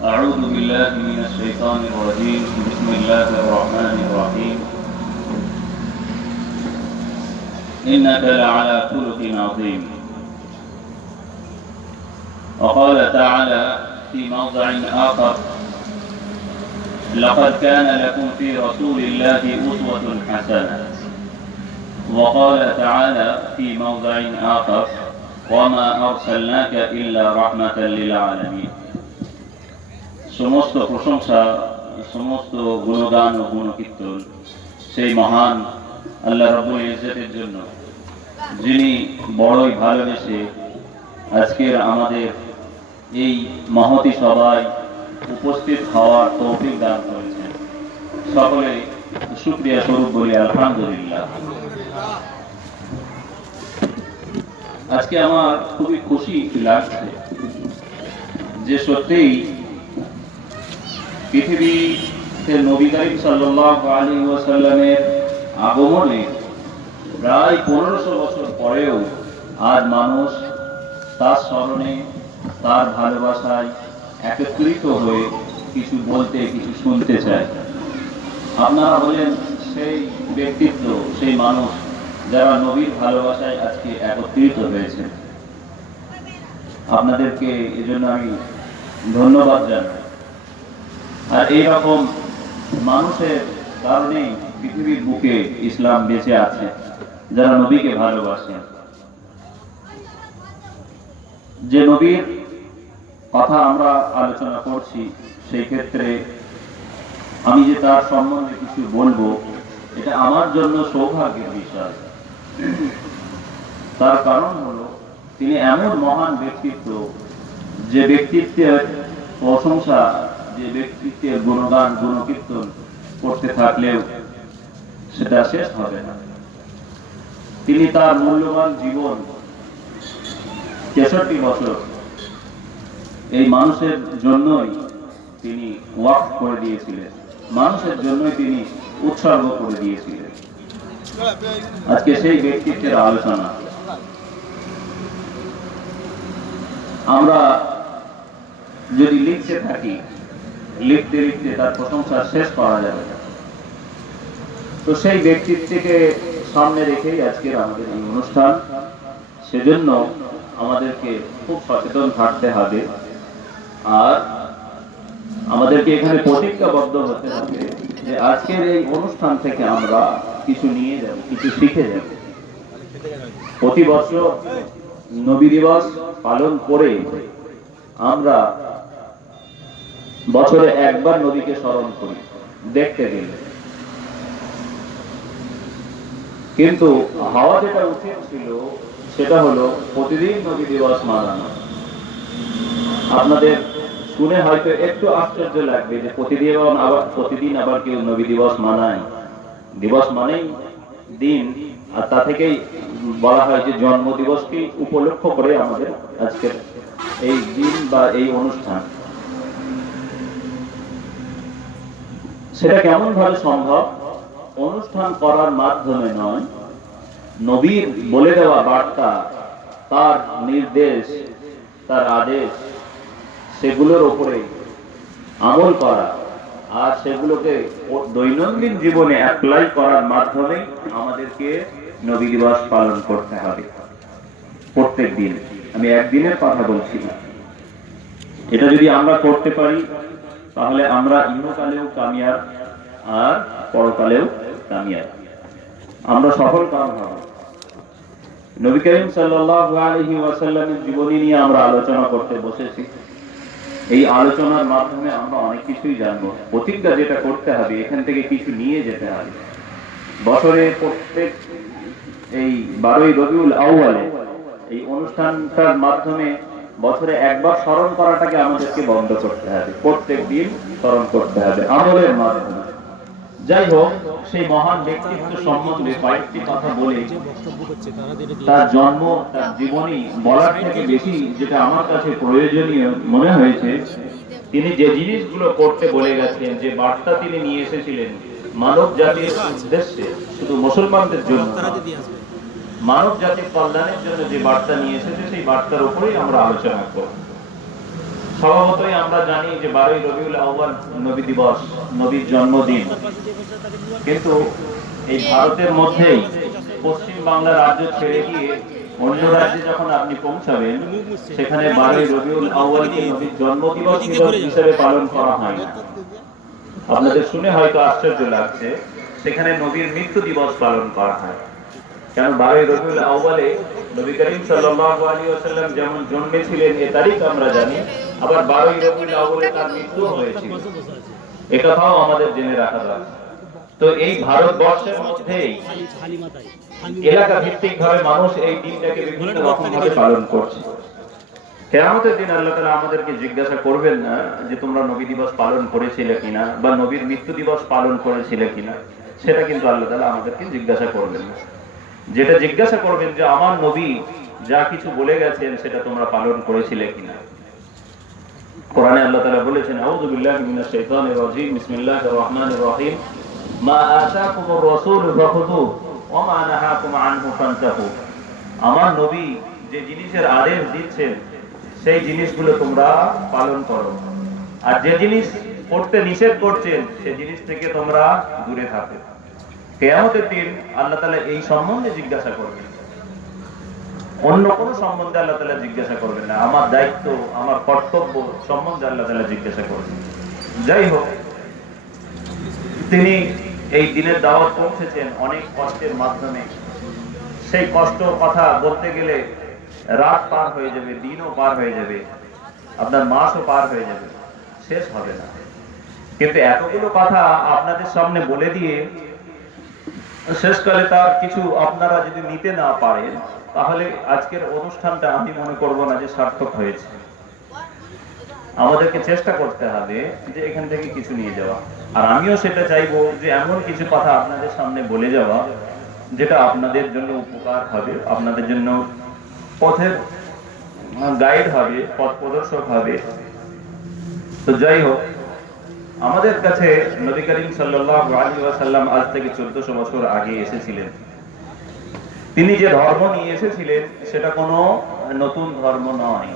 أعوذ بالله من الشيطان الرجيم. بسم الله الرحمن الرحيم. إنك لعلى خلق عظيم. وقال تعالى في موضع آخر: لقد كان لكم في رسول الله أسوة حسنة. وقال تعالى في موضع آخر: وما أرسلناك إلا رحمة للعالمين. সমস্ত প্রশংসা, সমস্ত গুণগান ও গুণকীর্তন সেই মহান আল্লাহ রাব্বুল ইজ্জতের জন্য, যিনি বড়ই ভালোবেসে আজকের আমাদের এই মহতী সভায় উপস্থিত হওয়ার তৌফিক দান করেছেন। সকলে শুকরিয়া স্বরূপ বলি আলহামদুলিল্লাহ। আজকে আমার খুবই খুশি লাগছে যে সত্যিই পৃথিবীতে নবী করিম সাল্লাল্লাহু আলাইহি ওয়াসাল্লামের আগমনে প্রায় 1500 বছর পরেও আজ মানুষ তার স্মরণে, তার ভালোবাসায় একত্রিত হয়ে কিছু বলতে, কিছু শুনতে চায়। আপনারা হলেন সেই ব্যক্তিত্ব, সেই মানুষ যারা নবীর ভালোবাসায় আজকে একত্রিত হয়েছে। আপনাদেরকে এজন্য আমি ধন্যবাদ জানাই। আর এইরকম মানুষের কারণেই পৃথিবীর বুকে ইসলাম বেঁচে আছে, যারা নবীকে ভালোবাসে। যে নবীর কথা আমরা আলোচনা করছি, সেই ক্ষেত্রে আমি যে তার সম্বন্ধে কিছু বলবো, এটা আমার জন্য সৌভাগ্যের বিষয়। তার কারণ হলো, তিনি এমন মহান ব্যক্তিত্ব, যে ব্যক্তিত্বের প্রশংসা, যে ব্যক্তিত্বের গুণগান গুণকীর্তন করতে থাকলেও সেটা শেষ হবে না। তিনি তার মূল্যবান জীবন 63 বছর এই মানুষের জন্যই তিনি ওয়াকফ করে দিয়েছিলেন, মানুষের জন্যই তিনি উৎসর্গ করে দিয়েছিলেন। আজকে সেই ব্যক্তিত্বের আলোচনা। আমরা যদি লিখতে থাকি, লিখতে লিখতে তার প্রশংসা শেষ করা যাবে না। তো সেই ব্যক্তিত্বকে সামনে রেখেই আজকের আমাদের এই অনুষ্ঠান। সেজন্য আমাদেরকে খুব সচেতন থাকতে হবে, আর আমাদেরকে এখানে প্রতিজ্ঞাবদ্ধ হতে হবে যে আজকের এই অনুষ্ঠান থেকে আমরা কিছু নিয়ে যাব, কিছু শিখে যাব। প্রতি বছর নবী দিবস পালন করে আমরা বছরে একবার নবীকে স্মরণ করি দেখতে গেলে, কিন্তু হওয়া যেটা উচিত ছিল সেটা হলো প্রতিদিন নবী দিবস মানানো। আপনাদের শুনে হয়তো একটু আশ্চর্য লাগবে যে প্রতিদিন আবার কেউ নবী দিবস মানায়। দিবস মানেই দিন, আর তা থেকেই বলা হয় যে জন্ম দিবসকে উপলক্ষ করে আমাদের আজকের এই দিন বা এই অনুষ্ঠান। সেটা কেমন ভাবে সম্ভব? অনুষ্ঠান করার মাধ্যমে নয়, নবীর বলে দেওয়া বার্তা, তার নির্দেশ, তার আদেশ, সেগুলোর উপরে আমল করা, আর সেগুলোকে দৈনন্দিন জীবনে অ্যাপ্লাই করার মাধ্যমে আমাদেরকে নবী দিবস পালন করতে হবে প্রত্যেক দিন। আমি একদিনের কথা বলছি না। এটা যদি আমরা করতে পারি, তাহলে আমরা ইহকালেও কামিয়াব আর পরকালেও কামিয়াব, আমরা সফল কাম হব। নবী করিম সাল্লাল্লাহু আলাইহি ওয়াসাল্লামের জীবনী নিয়ে আমরা আলোচনা করতে বসেছি। এই আলোচনার মাধ্যমে আমরা অনেক কিছুই জানবো। প্রতিজ্ঞা যেটা করতে হবে, এখান থেকে কিছু নিয়ে যেতে হবে। বছরে প্রত্যেক এই 12ই রবিউল আউয়ালে এই অনুষ্ঠানটার মাধ্যমে বছরে একবার স্মরণ করাটাকে আমাদেরকে বন্ধ করতে হবে। প্রত্যেক দিন স্মরণ করতে হবে আমলের মাধ্যমে। যাই হোক, সেই মহান ব্যক্তিত্ব সম্বন্ধে কয়েকটি কথা বলে তার জন্ম, তার জীবনী বলার থেকে বেশি যেটা আমার কাছে প্রয়োজনীয় মনে হয়েছে, তিনি যে জিনিসগুলো করতে বলে গেছেন, যে বার্তা তিনি নিয়ে এসেছিলেন মানব জাতির উদ্দেশ্যে, শুধু মুসলমানদের জন্য, মানব জাতির কল্যাণের জন্য যে বার্তা নিয়ে এসেছে, সেই বার্তার উপরেই আমরা আলোচনা করব। স্বভাবতই আমরা জানি যে 12ই রবিউল আউয়াল নবী দিবস, নবীর জন্মদিন। কিন্তু এই ভারতের মধ্যেই পশ্চিম বাংলা রাজ্য ছেড়ে গিয়ে অন্য রাজ্যে যখন আপনি পৌঁছাবেন, সেখানে 12ই রবিউল আউয়ালকে নবীর জন্মদিবস হিসেবে পালন করা হয় না। আপনাদের শুনে হয়তো আশ্চর্য লাগছে, সেখানে নবীর মৃত্যু দিবস পালন করা হয়। কেন 12ই রবিউল আউয়ালে নবী করিম সাল্লাল্লাহু আলাইহি ওয়াসাল্লাম যেমন জন্মেছিলেন এ তারিখ আমরা জানি, আবার 12ই রবিউল আউয়ালে তার মৃত্যু হয়েছিল, এ কথাও আমাদের জেনে রাখা দরকার। তো এই ভারতবর্ষের মধ্যেই এলাকা ভিত্তিক ভাবে মানুষ এই দিনটাকে বিভিন্ন রকম ভাবে পালন করছে। কিয়ামতের দিন আল্লাহ তাআলা আমাদেরকে জিজ্ঞাসা করবেন না যে তোমরা নবী দিবস পালন করেছিলে কিনা বা নবীর মৃত্যু দিবস পালন করেছিলে কিনা, সেটা কিন্তু আল্লাহ তাআলা আমাদেরকে জিজ্ঞাসা করবেন না। যেটা জিজ্ঞাসা করবেন যে আমার নবী যা কিছু বলে গেছেন সেটা তোমরা পালন করেছিলে কিনা। কোরআনে আল্লাহ তাআলা বলেছেন, আউযু বিল্লাহি মিনাশ শাইতানির রাজীম, বিসমিল্লাহির রহমানির রহিম, মা আতাকুমুর রাসূলু ফাখুযুহু ওয়া মা নাহাকুম আনহু ফান্তাহু। আমার নবী যে জিনিসের আদেশ দিচ্ছেন সেই জিনিসগুলো তোমরা পালন করো, আর যে জিনিস করতে নিষেধ করছেন সেই জিনিস থেকে তোমরা দূরে থাকো। কিয়ামতের দিন আল্লাহ তাআলা এই সম্বন্ধে জিজ্ঞাসা করবেন, অন্য কোনো সম্বন্ধে আল্লাহ তাআলা জিজ্ঞাসা করবেন না। আমার দায়িত্ব, আমার কর্তব্য সম্বন্ধে আল্লাহ তাআলা জিজ্ঞাসা করবেন। যাই হোক, তিনি এই দিনের দাওয়াত পৌঁছেছেন অনেক কষ্টের মাধ্যমে। সেই কষ্ট কথা বলতে গেলে রাত পার হয়ে যাবে, দিনও পার হয়ে যাবে, আপনার মাসও পার হয়ে যাবে, শেষ হবে না। কিন্তু এতগুলো কথা আপনাদের সামনে বলে দিয়ে শেষকালে তার কিছু আপনারা যদি নিতে না পারেন, তাহলে আজকের অনুষ্ঠানটা আমি মনে করব না যে সার্থক হয়েছে। আমাদেরকে চেষ্টা করতে হবে যে এখান থেকে কিছু নিয়ে যাওয়া, আর আমিও সেটা চাইবো যে এমন কিছু কথা আপনাদের সামনে বলে যাওয়া যেটা আপনাদের জন্য উপকার হবে, আপনাদের জন্য পথের গাইড হবে, পথ প্রদর্শক হবে। তো যাই হোক, আমাদের কাছে নবী করিম সাল্লাল্লাহু আলাইহি ওয়াসাল্লাম আজ থেকে 1400 বছর আগে এসেছিলেন। তিনি যে ধর্ম নিয়ে এসেছিলেন সেটা কোনো নতুন ধর্ম নয়।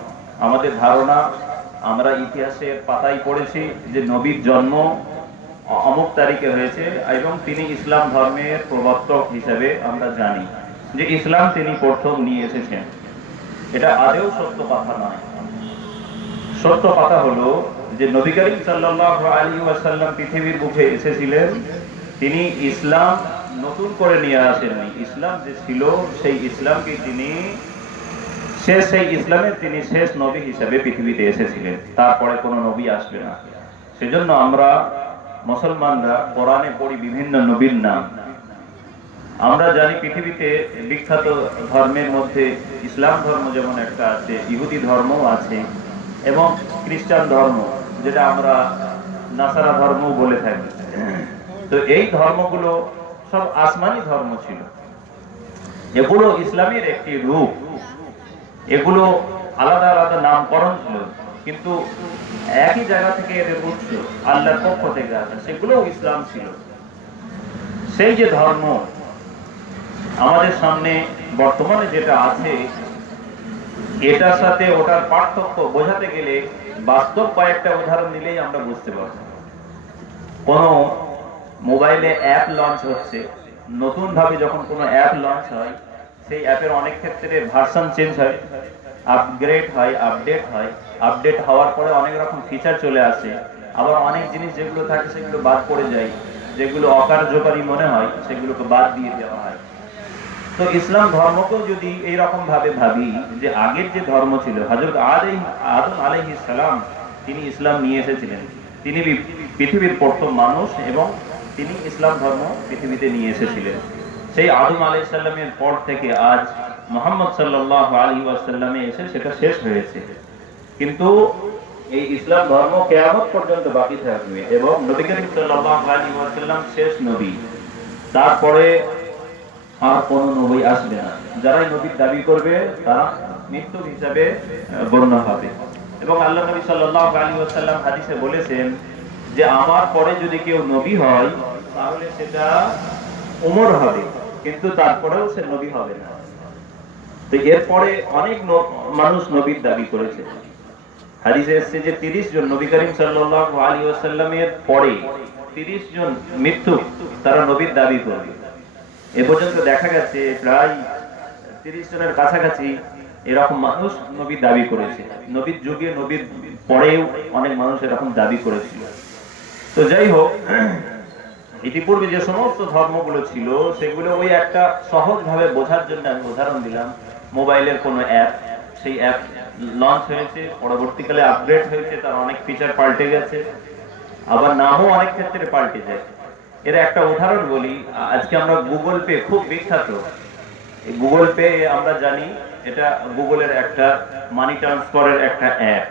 আমাদের ধারণা, আমরা ইতিহাসের পাতায় পড়েছি যে নবীর জন্ম অমুক তারিখে হয়েছে এবং তিনি ইসলাম ধর্মের প্রবর্তক হিসেবে আমরা জানি যে ইসলাম তিনি প্রথম নিয়ে এসেছেন। এটা আদৌ সত্য কথা নয়। সত্য কথা হলো যে নবী করিম সাল্লাল্লাহু আলাইহি ওয়াসাল্লাম পৃথিবীর বুকে এসেছিলেন, তিনি ইসলাম নতুন করে নিয়ে আসেননি। ইসলাম যে ছিল সেই ইসলামকে তিনি সেই ইসলামের তিনি শেষ নবী হিসেবে পৃথিবীতে এসেছিলেন, তারপরে কোনো নবী আসবে না। সেজন্য আমরা মুসলমানরা কোরআনে পড়ি বিভিন্ন নবীর নাম। আমরা জানি পৃথিবীতে বিখ্যাত ধর্মের মধ্যে ইসলাম ধর্ম যেমন একটা আছে, ইহুদি ধর্মও আছে এবং খ্রিস্টান ধর্ম, যেটা আমরা নাসারা ধর্ম বলে থাকি। তো এই ধর্মগুলো সব আসমানি ধর্ম ছিল, এগুলো ইসলামের একটি রূপ, এগুলো আলাদা আলাদা নামকরণ ছিল, কিন্তু একই জায়গা থেকে এদের উৎস আল্লাহর পক্ষ থেকে আসে, সেগুলো ইসলাম ছিল। সেই যে ধর্ম আমাদের সামনে বর্তমানে যেটা আছে, এটার সাথে ওটার পার্থক্য বোঝাতে গেলে বাস্তব কয়েকটা উদাহরণ দিলেই আমরা বুঝতে পারব। কোনো মোবাইলে অ্যাপ লঞ্চ হচ্ছে, নতুন ভাবে যখন কোনো অ্যাপ লঞ্চ হয়, সেই অ্যাপের অনেক ক্ষেত্রে ভার্সন চেঞ্জ হয়, আপগ্রেড হয়, আপডেট হয়। আপডেট হওয়ার পরে অনেক রকম ফিচার চলে আসে, আবার অনেক জিনিস যেগুলো থাকে সেগুলো বাদ পড়ে যায়, যেগুলো অকার্যকারী মনে হয় সেগুলোকে বাদ দিয়ে দেওয়া হয়। তো ইসলাম ধর্মকেও যদি এইরকম ভাবে ভাবি যে আগের যে ধর্ম ছিল, হযরত আদম আলাইহিস সালাম তিনি ইসলাম নিয়ে এসেছিলেন, তিনি পৃথিবীর প্রথম মানুষ এবং তিনি ইসলাম ধর্ম পৃথিবীতে নিয়ে এসেছিলেন। সেই আদম আলাইহিস সালামের পর থেকে আজ মুহাম্মদ সাল্লাল্লাহু আলাইহি ওয়াসাল্লামে এসে সেটা শেষ হয়েছে, কিন্তু এই ইসলাম ধর্ম কিয়ামত পর্যন্ত বাকি থাকবে এবং নবী করিম সাল্লাল্লাহু আলাইহি ওয়াসাল্লাম শেষ নবী, তারপরে আর কোন নবী আসবে না। যারাই নবীর দাবি করবে তারা মৃত্যু হিসাবে গণ্য হবে। এবং আল্লাহ নবী সাল্লাল্লাহু আলাইহি ওয়াসাল্লাম হাদিসে বলেছেন যে আমার পরে যদি কেউ নবী হয় তাহলে সেটা ওমর হবে, কিন্তু তারপরেও সে নবী হবে না। তো এরপরে অনেক মানুষ নবীর দাবি করেছে। হাদিসে এসেছে যে 30 জন নবী করিম সাল্লাল্লাহু আলাইহি ওয়াসাল্লামের পরে 30 জন মৃত্যু তারা নবীর দাবি করবে। এ পর্যন্ত দেখা গেছে প্রায় 30 জনের কাছাকাছি এরকম মানুষ নবীর দাবি করেছে। নবীর যুগে, নবীর পরেও অনেক মানুষ এরকম দাবি করেছিল। তো যাই হোক, ইতিপূর্বে যে সমস্ত ধর্মগুলো ছিল সেগুলো ওই একটা সহজভাবে বোঝার জন্য আমি উদাহরণ দিলাম। মোবাইলের কোনো অ্যাপ, সেই অ্যাপ লঞ্চ হয়েছে, পরবর্তীকালে আপগ্রেড হয়েছে, তার অনেক ফিচার পাল্টে গেছে, আবার নামও অনেক ক্ষেত্রে পাল্টে যায়। এর একটা উদাহরণ বলি। আজকে আমরা গুগল পে খুব বিখ্যাত। গুগল পে আমরা জানি এটা গুগলের একটা মানি ট্রান্সফারের একটা অ্যাপ।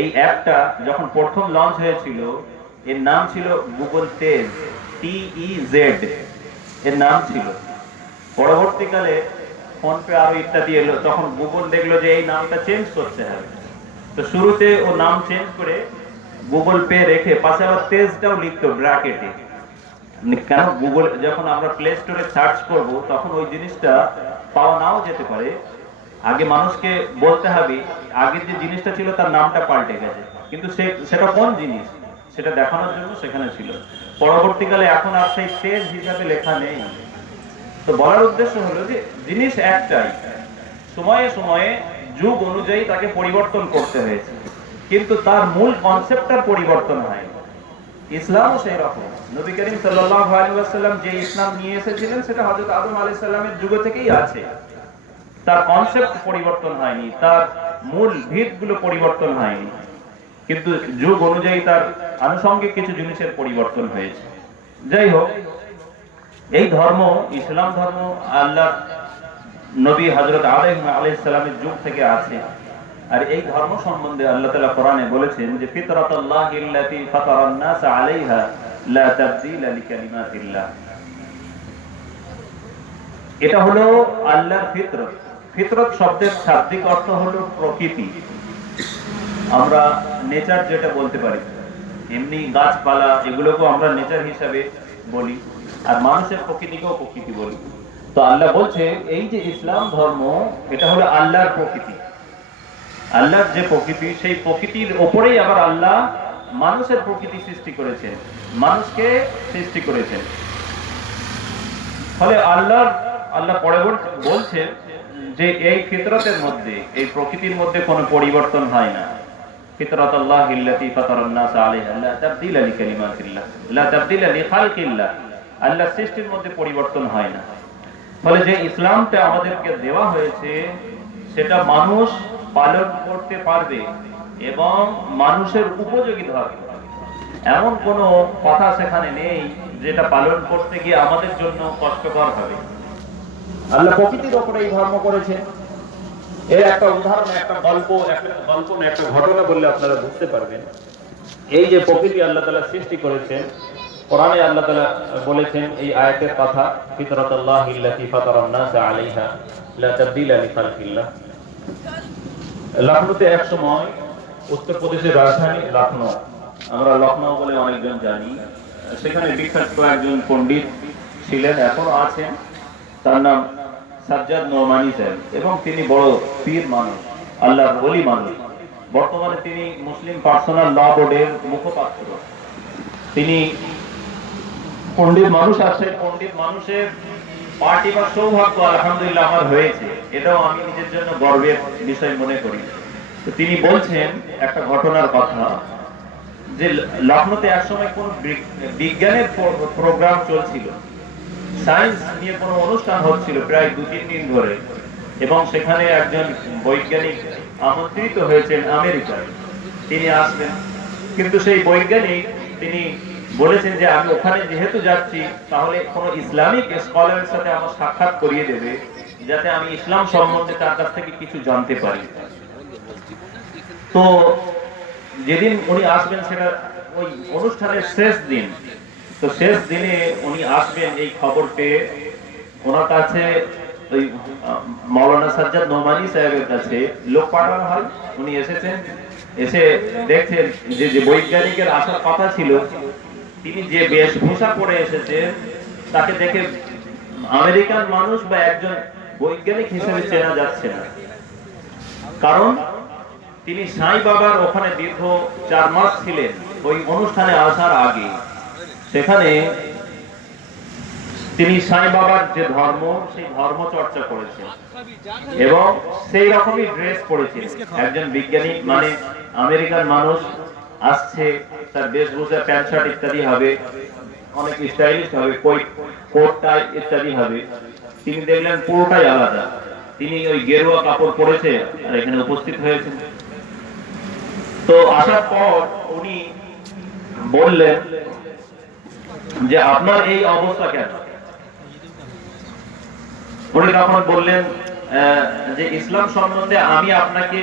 এই অ্যাপটা যখন প্রথম লঞ্চ হয়েছিল এর নাম ছিল গুগল তেজ, TEZ এর নাম ছিল। পরবর্তীকালে ফোন পে আরো ইত্যাদি এলো, তখন গুগল দেখলো যে এই নামটা চেঞ্জ করতে হবে। তো শুরুতে ও নাম চেঞ্জ করে গুগল পে রেখে পাশে আবার তেজটাও লিখতো ব্র্যাকেটে। কেন, গুগল যখন আমরা প্লে স্টোরে সার্চ করব তখন ওই জিনিসটা পাওয়া নাও যেতে পারে। আগে মানুষকে বলতে হবে আগের যে জিনিসটা ছিল তার নামটা পাল্টে গেছে, কিন্তু সেটা কোন জিনিস সেটা দেখানোর জন্য সেখানে ছিল। পরবর্তীকালে এখন আর সেই তেজ হিসাবে লেখা নেই। তো বলার উদ্দেশ্য হলো যে জিনিস একটাই, সময়ে সময়ে যুগ অনুযায়ী তাকে পরিবর্তন করতে হয়েছে, কিন্তু তার মূল কনসেপ্টটার পরিবর্তন হয়। ইসলামও সেই রকম। নবী করিম সাল্লাল্লাহু আলাইহি ওয়াসাল্লাম যে ইসলাম নিয়ে এসেছিলেন সেটা হযরত আদম আলাইহিস সালামের যুগ থেকেই আছে। তার কনসেপ্ট পরিবর্তন হয়নি, তার মূল ভিতগুলো পরিবর্তন হয়নি, কিন্তু যুগ অনুযায়ী তার আনুষঙ্গিক কিছু জিনিসের পরিবর্তন হয়েছে। যাই হোক, এই ধর্ম, ইসলাম ধর্ম আল্লাহ নবী হযরত আদম আলাইহিস সালামের যুগ থেকে আছে। আর এই ধর্ম সম্বন্ধে আল্লাহ তাআলা কোরআনে বলেছেন যে ফিতরাতাল্লাহিল্লাতী ফাতারান নাস আলাইহা লা তাবদীলা লিকালিমাতিল্লাহ। এটা হলো আল্লাহর ফিতরত। ফিতরত শব্দের শাব্দিক অর্থ হলো প্রকৃতি। আমরা নেচার যেটা বলতে পারি, এমনি গাছপালা এগুলোকেও আমরা নেচার হিসাবে বলি, আর মানুষের প্রকৃতিকেও প্রকৃতি বলি। তো আল্লাহ বলছে এই যে ইসলাম ধর্ম, এটা হলো আল্লাহর প্রকৃতি। আল্লাহর যে প্রকৃতি, সেই প্রকৃতির ওপরেই আবার আল্লাহ মানুষের প্রকৃতি সৃষ্টি করেছেন, মানুষকে সৃষ্টি করেছেন। ফলে আল্লাহ পরে বলছেন যে এই ফিতরতের মধ্যে, এই প্রকৃতির মধ্যে কোনো পরিবর্তন হয় না। ফিতরাতাল্লাহিল্লাতী ফাতারান নাস আলাইহা লা তাবদীলা লিকালিমাতিল্লাহ লা তাবদীলা লিখালকিল্লাহ। আল্লাহর সৃষ্টির মধ্যে পরিবর্তন হয় না। ফলে যে ইসলামটা আমাদেরকে দেওয়া হয়েছে সেটা মানুষ পালন করতে পারবে এবং মানুষের উপযোগী ধর্ম। এমন কোনো কথা সেখানে নেই যেটা পালন করতে গিয়ে আমাদের জন্য কষ্টকর হবে। আল্লাহ প্রকৃতির উপরে এই ধর্ম করেছে। এর একটা উদাহরণ, একটা গল্প না একটা ঘটনা বললে আপনারা বুঝতে পারবেন। এই যে প্রকৃতি আল্লাহ তাআলা সৃষ্টি করেছেন, কোরআনে আল্লাহ তাআলা বলেছেন এই আয়াতের কথা, ফিতরাতাল্লাহিল্লাতী ফাতারান নাস আলাইহা লা তাবদীলা লিখালকিল্লাহ। লখনউতে এক সময়, উত্তরপ্রদেশের রাজধানী লখনউ, আমরা লখনউ বলে অনেকজন জানি, সেখানে বিখ্যাত কয়েকজন পণ্ডিত ছিলেন, এখনো আছেন। তার নাম সাজ্জাদ নোমানী সাহেব, এবং তিনি বড় পীর মানুষ, আল্লাহর ওলি মানুষ। বর্তমানে তিনি মুসলিম পার্সোনাল ল বোর্ডের মুখপাত্র। তিনি পণ্ডিত মানুষ আছে, পণ্ডিত মানুষের পার্টি বা সৌভাগ্য আলহামদুলিল্লাহ আমার হয়েছে, এটাও আমি নিজের জন্য গর্বের বিষয় মনে করি। তো তিনি বলছেন একটা ঘটনার কথা, যে লখনউতে একসময় কোন বিজ্ঞানের প্রোগ্রাম চলছিল, সায়েন্স নিয়ে কোনো অনুষ্ঠান হচ্ছিল প্রায় 2-3 দিন ধরে, এবং সেখানে একজন বৈজ্ঞানিক আমন্ত্রিত হয়েছেন আমেরিকায়, তিনি আসবেন। কিন্তু সেই বৈজ্ঞানিক তিনি বলেছেন যে আমি ওখানে যেহেতু যাচ্ছি তাহলে কোনো ইসলামিক স্কলারের সাথে আমার সাক্ষাৎ করিয়ে দেবে, যাতে আমি ইসলাম সম্বন্ধে তার কাছ থেকে কিছু জানতে পারি। তো যেদিন উনি আসবেন সেটা ওই অনুষ্ঠানের শেষ দিন। তো শেষ দিনে উনি আসবেন এই খবর পেয়ে ওনার কাছে ওই মাওলানা সাজ্জাদ নোমানী সাহেবের কাছে লোক পাঠানো হয়। উনি এসেছেন, এসে দেখছেন যে বৈজ্ঞানিকের আসার কথা ছিল তিনি যে বেশভূষা পরে এসেছেন তাকে দেখে আমেরিকান মানুষ বা একজন বৈজ্ঞানিক হিসেবে চেনা যাচ্ছে না। কারণ তিনি সাই বাবার ওখানে দীর্ঘ 4 মাস ছিলেন। ওই অনুষ্ঠানে আসার আগে সেখানে তিনি সাই বাবার যে ধর্ম, সেই ধর্ম চর্চা করেছেন এবং সেই রকমই ড্রেস পরেছেন। একজন বিজ্ঞানী মানে আমেরিকান মানুষ আসছে, তার বেশভূষা প্যান্ট শার্ট ইত্যাদি হবে, অনেক স্টাইলিশ হবে, কোট টাই ইত্যাদি হবে। তিনি দেখলেন পুরোটাই আলাদা। তিনি ওই গেরুয়া কাপড় পরেছে আর এখানে উপস্থিত হয়েছেন। তো আসার পর উনি বললেন যে আপনার এই অবস্থা কেন? উনি তখন বললেন যে ইসলাম সম্বন্ধে আমি আপনাকে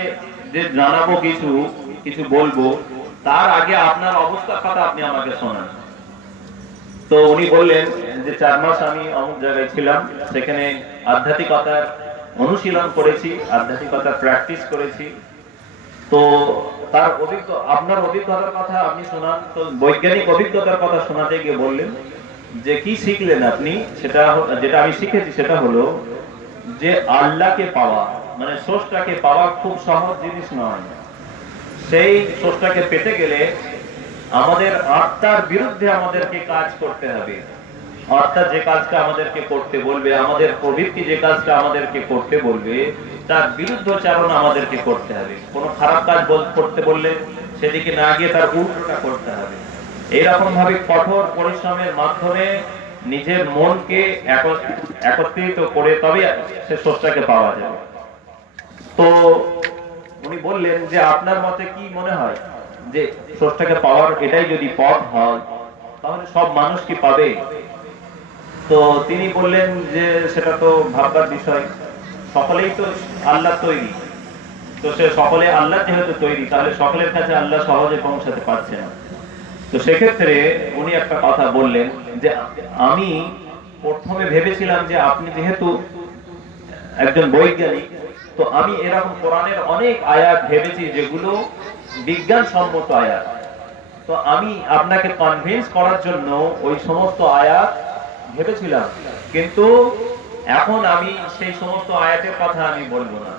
যে জানাবো, কিছু বলবো, তার আগে আপনার অবস্থার কথা আপনি আমাকে শোনান। তো উনি বললেন যে 4 মাস আমি অমুক জায়গায় ছিলাম, সেখানে আধ্যাত্মিকতার অনুশীলন করেছি, আধ্যাত্মিকতার প্র্যাকটিস করেছি। তো তার আপনার অভিজ্ঞতার কথা আপনি শোনান। তো বৈজ্ঞানিক অভিজ্ঞতার কথা শোনাতে গিয়ে বললেন যে কি শিখলেন আপনি? যেটা আমি শিখেছি সেটা হলো যে আল্লাহকে পাওয়া মানে স্রষ্টাকে পাওয়া খুব সহজ জিনিস নয়। সেই স্রষ্টাকে পেতে গেলে আমাদের আত্মার বিরুদ্ধে আমাদেরকে কাজ করতে হবে। আত্মা যে কাজটা আমাদেরকে করতে বলবে, আমাদের প্রবৃত্তি যে কাজটা আমাদেরকে করতে বলবে, তার বিরুদ্ধচারণ আমাদেরকে করতে হবে। কোনো খারাপ কাজ করতে বললে সেদিকে না গিয়ে তার উল্টোটা করতে হবে। এইরকম ভাবে কঠোর পরিশ্রমের মাধ্যমে নিজের মনকে একত্রিত করে তবে সে স্রষ্টাকে পাওয়া যাবে। তো উনি বললেন যে আপনার মতে কি মনে হয় যে স্রষ্টাকে পাওয়ার এটাই যদি পথ হয়, তাহলে সব মানুষ কি পাবে? তো তিনি বললেন যে সেটা তো ভাববার বিষয়। সকলেই তো আল্লাহ তৈরি, তো সে সকলে আল্লাহ যেহেতু তৈরি, তাহলে সকলের কাছে আল্লাহ সহজে পৌঁছাতে পারছে না। তো সেক্ষেত্রে উনি একটা কথা বললেন যে আমি প্রথমে ভেবেছিলাম যে আপনি যেহেতু একজন বৈজ্ঞানিক, তো আমি এরকম কোরআনের অনেক আয়াত ভেবেছি যেগুলো বিজ্ঞানসম্মত আয়াত। তো আমি আপনাকে কনভিন্স করার জন্য ওই সমস্ত আয়াত ভেবেছিলাম, কিন্তু এখন আমি সেই সমস্ত আয়াতের কথা আমি বলবো না।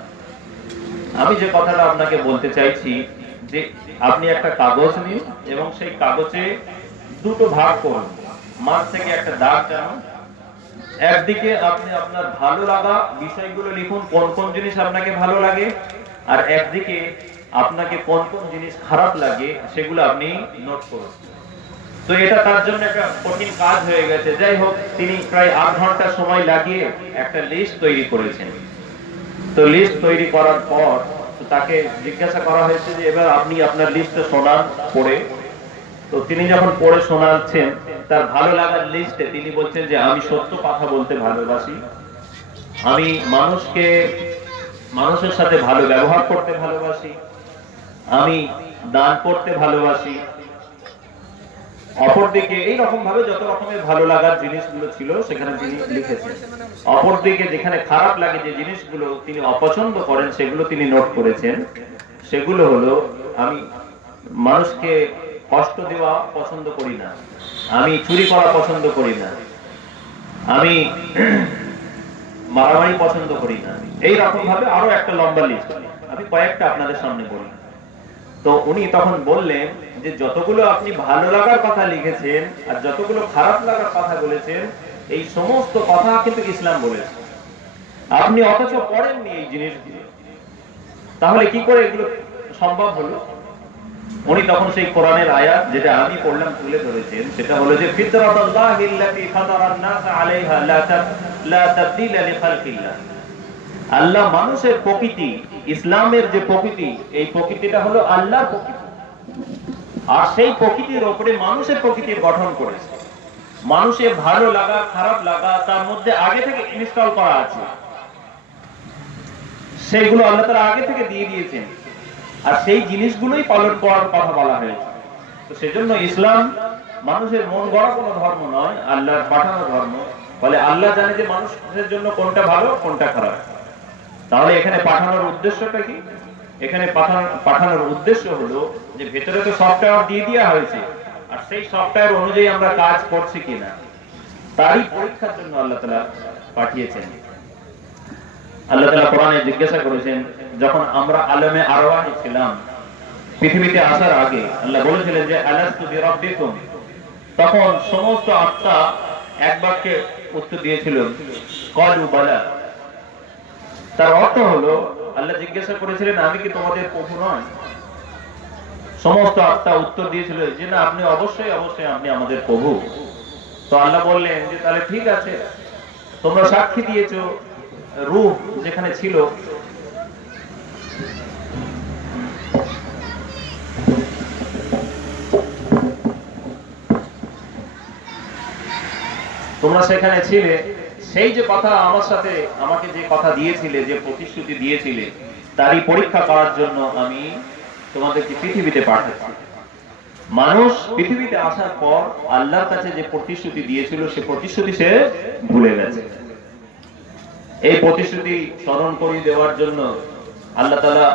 আমি যে কথাটা আপনাকে বলতে চাইছি যে আপনি একটা কাগজ নিন এবং সেই কাগজে দুটো ভাগ করুন, মাঝ থেকে একটা দাগ টানুন। একদিকে আপনি আপনার ভালো লাগা বিষয়গুলো লিখুন, কোন কোন জিনিস আপনাকে ভালো লাগে, আর একদিকে আপনাকে কোন কোন জিনিস খারাপ লাগে সেগুলো আপনি নোট করুন। তো এটা তার জন্য একটা কঠিন কাজ হয়ে গেছে। যাই হোক, তিনি প্রায় 8 ঘন্টা সময় লাগিয়ে একটা লিস্ট তৈরি করেছেন। তো লিস্ট তৈরি করার পর তাকে জিজ্ঞাসা করা হয়েছে যে এবার আপনি আপনার লিস্টটা শোনান পড়ে। তো তিনি যখন পড়ে শোনাচ্ছেন তার ভালো লাগার লিস্টে তিনি বলছেন যে আমি সত্য কথা বলতে ভালোবাসি, আমি মানুষের সাথে ভালো ব্যবহার করতে ভালোবাসি, আমি দান করতে ভালোবাসি। অপরদিকে এইরকম ভাবে যত রকমের ভালো লাগার জিনিসগুলো ছিল সেখানে তিনি লিখেছেন। অপরদিকে যেখানে খারাপ লাগে, যে জিনিসগুলো তিনি অপছন্দ করেন, সেগুলো তিনি নোট করেছেন। সেগুলো হলো, আমি মানুষকে কষ্ট দেওয়া পছন্দ করি না, আমি চুরি করা পছন্দ করি না, আমি মারামারি পছন্দ করি না। এইরকম ভাবে আরো একটা লম্বা লিস্ট, আমি কয়েকটা আপনাদের সামনে বলি। তো উনি তখন বললেন যে যতগুলো আপনি ভালো লাগার কথা লিখেছেন আর যতগুলো খারাপ লাগার কথা বলেছেন, এই সমস্ত কথা কিন্তু ইসলাম বলেছে, আপনি অথচ পড়েননি এই জিনিসগুলো, তাহলে কি করে এগুলো সম্ভব হলো? উনি তখন সেই কোরআনের আয়াত যেটা আমি পড়লাম তুলে ধরেছেন। সেটা হলো যে ফিতরাতাল্লাহিল্লাতী ফাতারান নাস আলাইহা লা তাবদীলা লিখালকিল্লাহ। আল্লাহ মানুষের প্রকৃতি, ইসলামের যে প্রকৃতি, এই প্রকৃতিটা হলো আল্লাহর প্রকৃতি, আর সেই প্রকৃতির উপরে মানুষের প্রকৃতির গঠন করেছে। মানুষের ভালো লাগা খারাপ লাগা তার মধ্যে আগে থেকে ইনস্টল করা আছে, সেইগুলো আল্লাহ তাআলা আগে থেকে দিয়ে দিয়েছেন, আর সেই জিনিসগুলোই পালন করার কথা বলা হয়েছে। তো সেজন্য ইসলাম মানুষের মন গড়া কোনো ধর্ম নয়, আল্লাহর পাঠানো ধর্ম। বলে আল্লাহ জানে যে মানুষের জন্য কোনটা ভালো কোনটা খারাপ। তাহলে এখানে পাঠানোর উদ্দেশ্যটা কি? এখানে পাঠানোর উদ্দেশ্য হলো যে ভেতরে তো সফটওয়্যার দিয়ে দেওয়া হয়েছে, আর সেই সফটওয়্যার অনুযায়ী আমরা কাজ করছি কিনা তারই পরীক্ষার জন্য আল্লাহ তাআলা পাঠিয়েছেন। আল্লাহ তাআলা কোরআনে জিজ্ঞাসা করেছেন যখন আমরা আলমে আরওয়াহ ছিলাম, পৃথিবীতে আসার আগে আল্লাহ বলেছিলেন যে আলাস্তু বিরাব্বিকুম, তখন সমস্ত আত্মা এক বাক্যে উত্তর দিয়েছিল ক্বালু বালা। তার অর্থ হলো আল্লাহ জিজ্ঞাসা করেছিলেন আমি কি তোমাদের প্রভু নয়? সমস্ত আত্মা উত্তর দিয়েছিল যে না, আপনি অবশ্যই অবশ্যই আপনি আমাদের প্রভু। তো আল্লাহ বললেন যে তাহলে ঠিক আছে, তোমরা সাক্ষী দিয়েছো, রূহ যেখানে ছিল, তোমরা সেখানে ছিলে, সেই যে কথা আমার সাথে আমাকে যে কথা দিয়েছিলে, যে প্রতিশ্রুতি দিয়েছিলে, তারই পরীক্ষা করার জন্য আমি তোমাদেরকে পৃথিবীতে পাঠাচ্ছি। মানুষ পৃথিবীতে আসার পর আল্লাহর কাছে যে প্রতিশ্রুতি দিয়েছিল সে প্রতিশ্রুতি সে ভুলে গেছে। এই প্রতিশ্রুতি স্মরণ করিয়ে দেওয়ার জন্য আল্লাহ তাআলা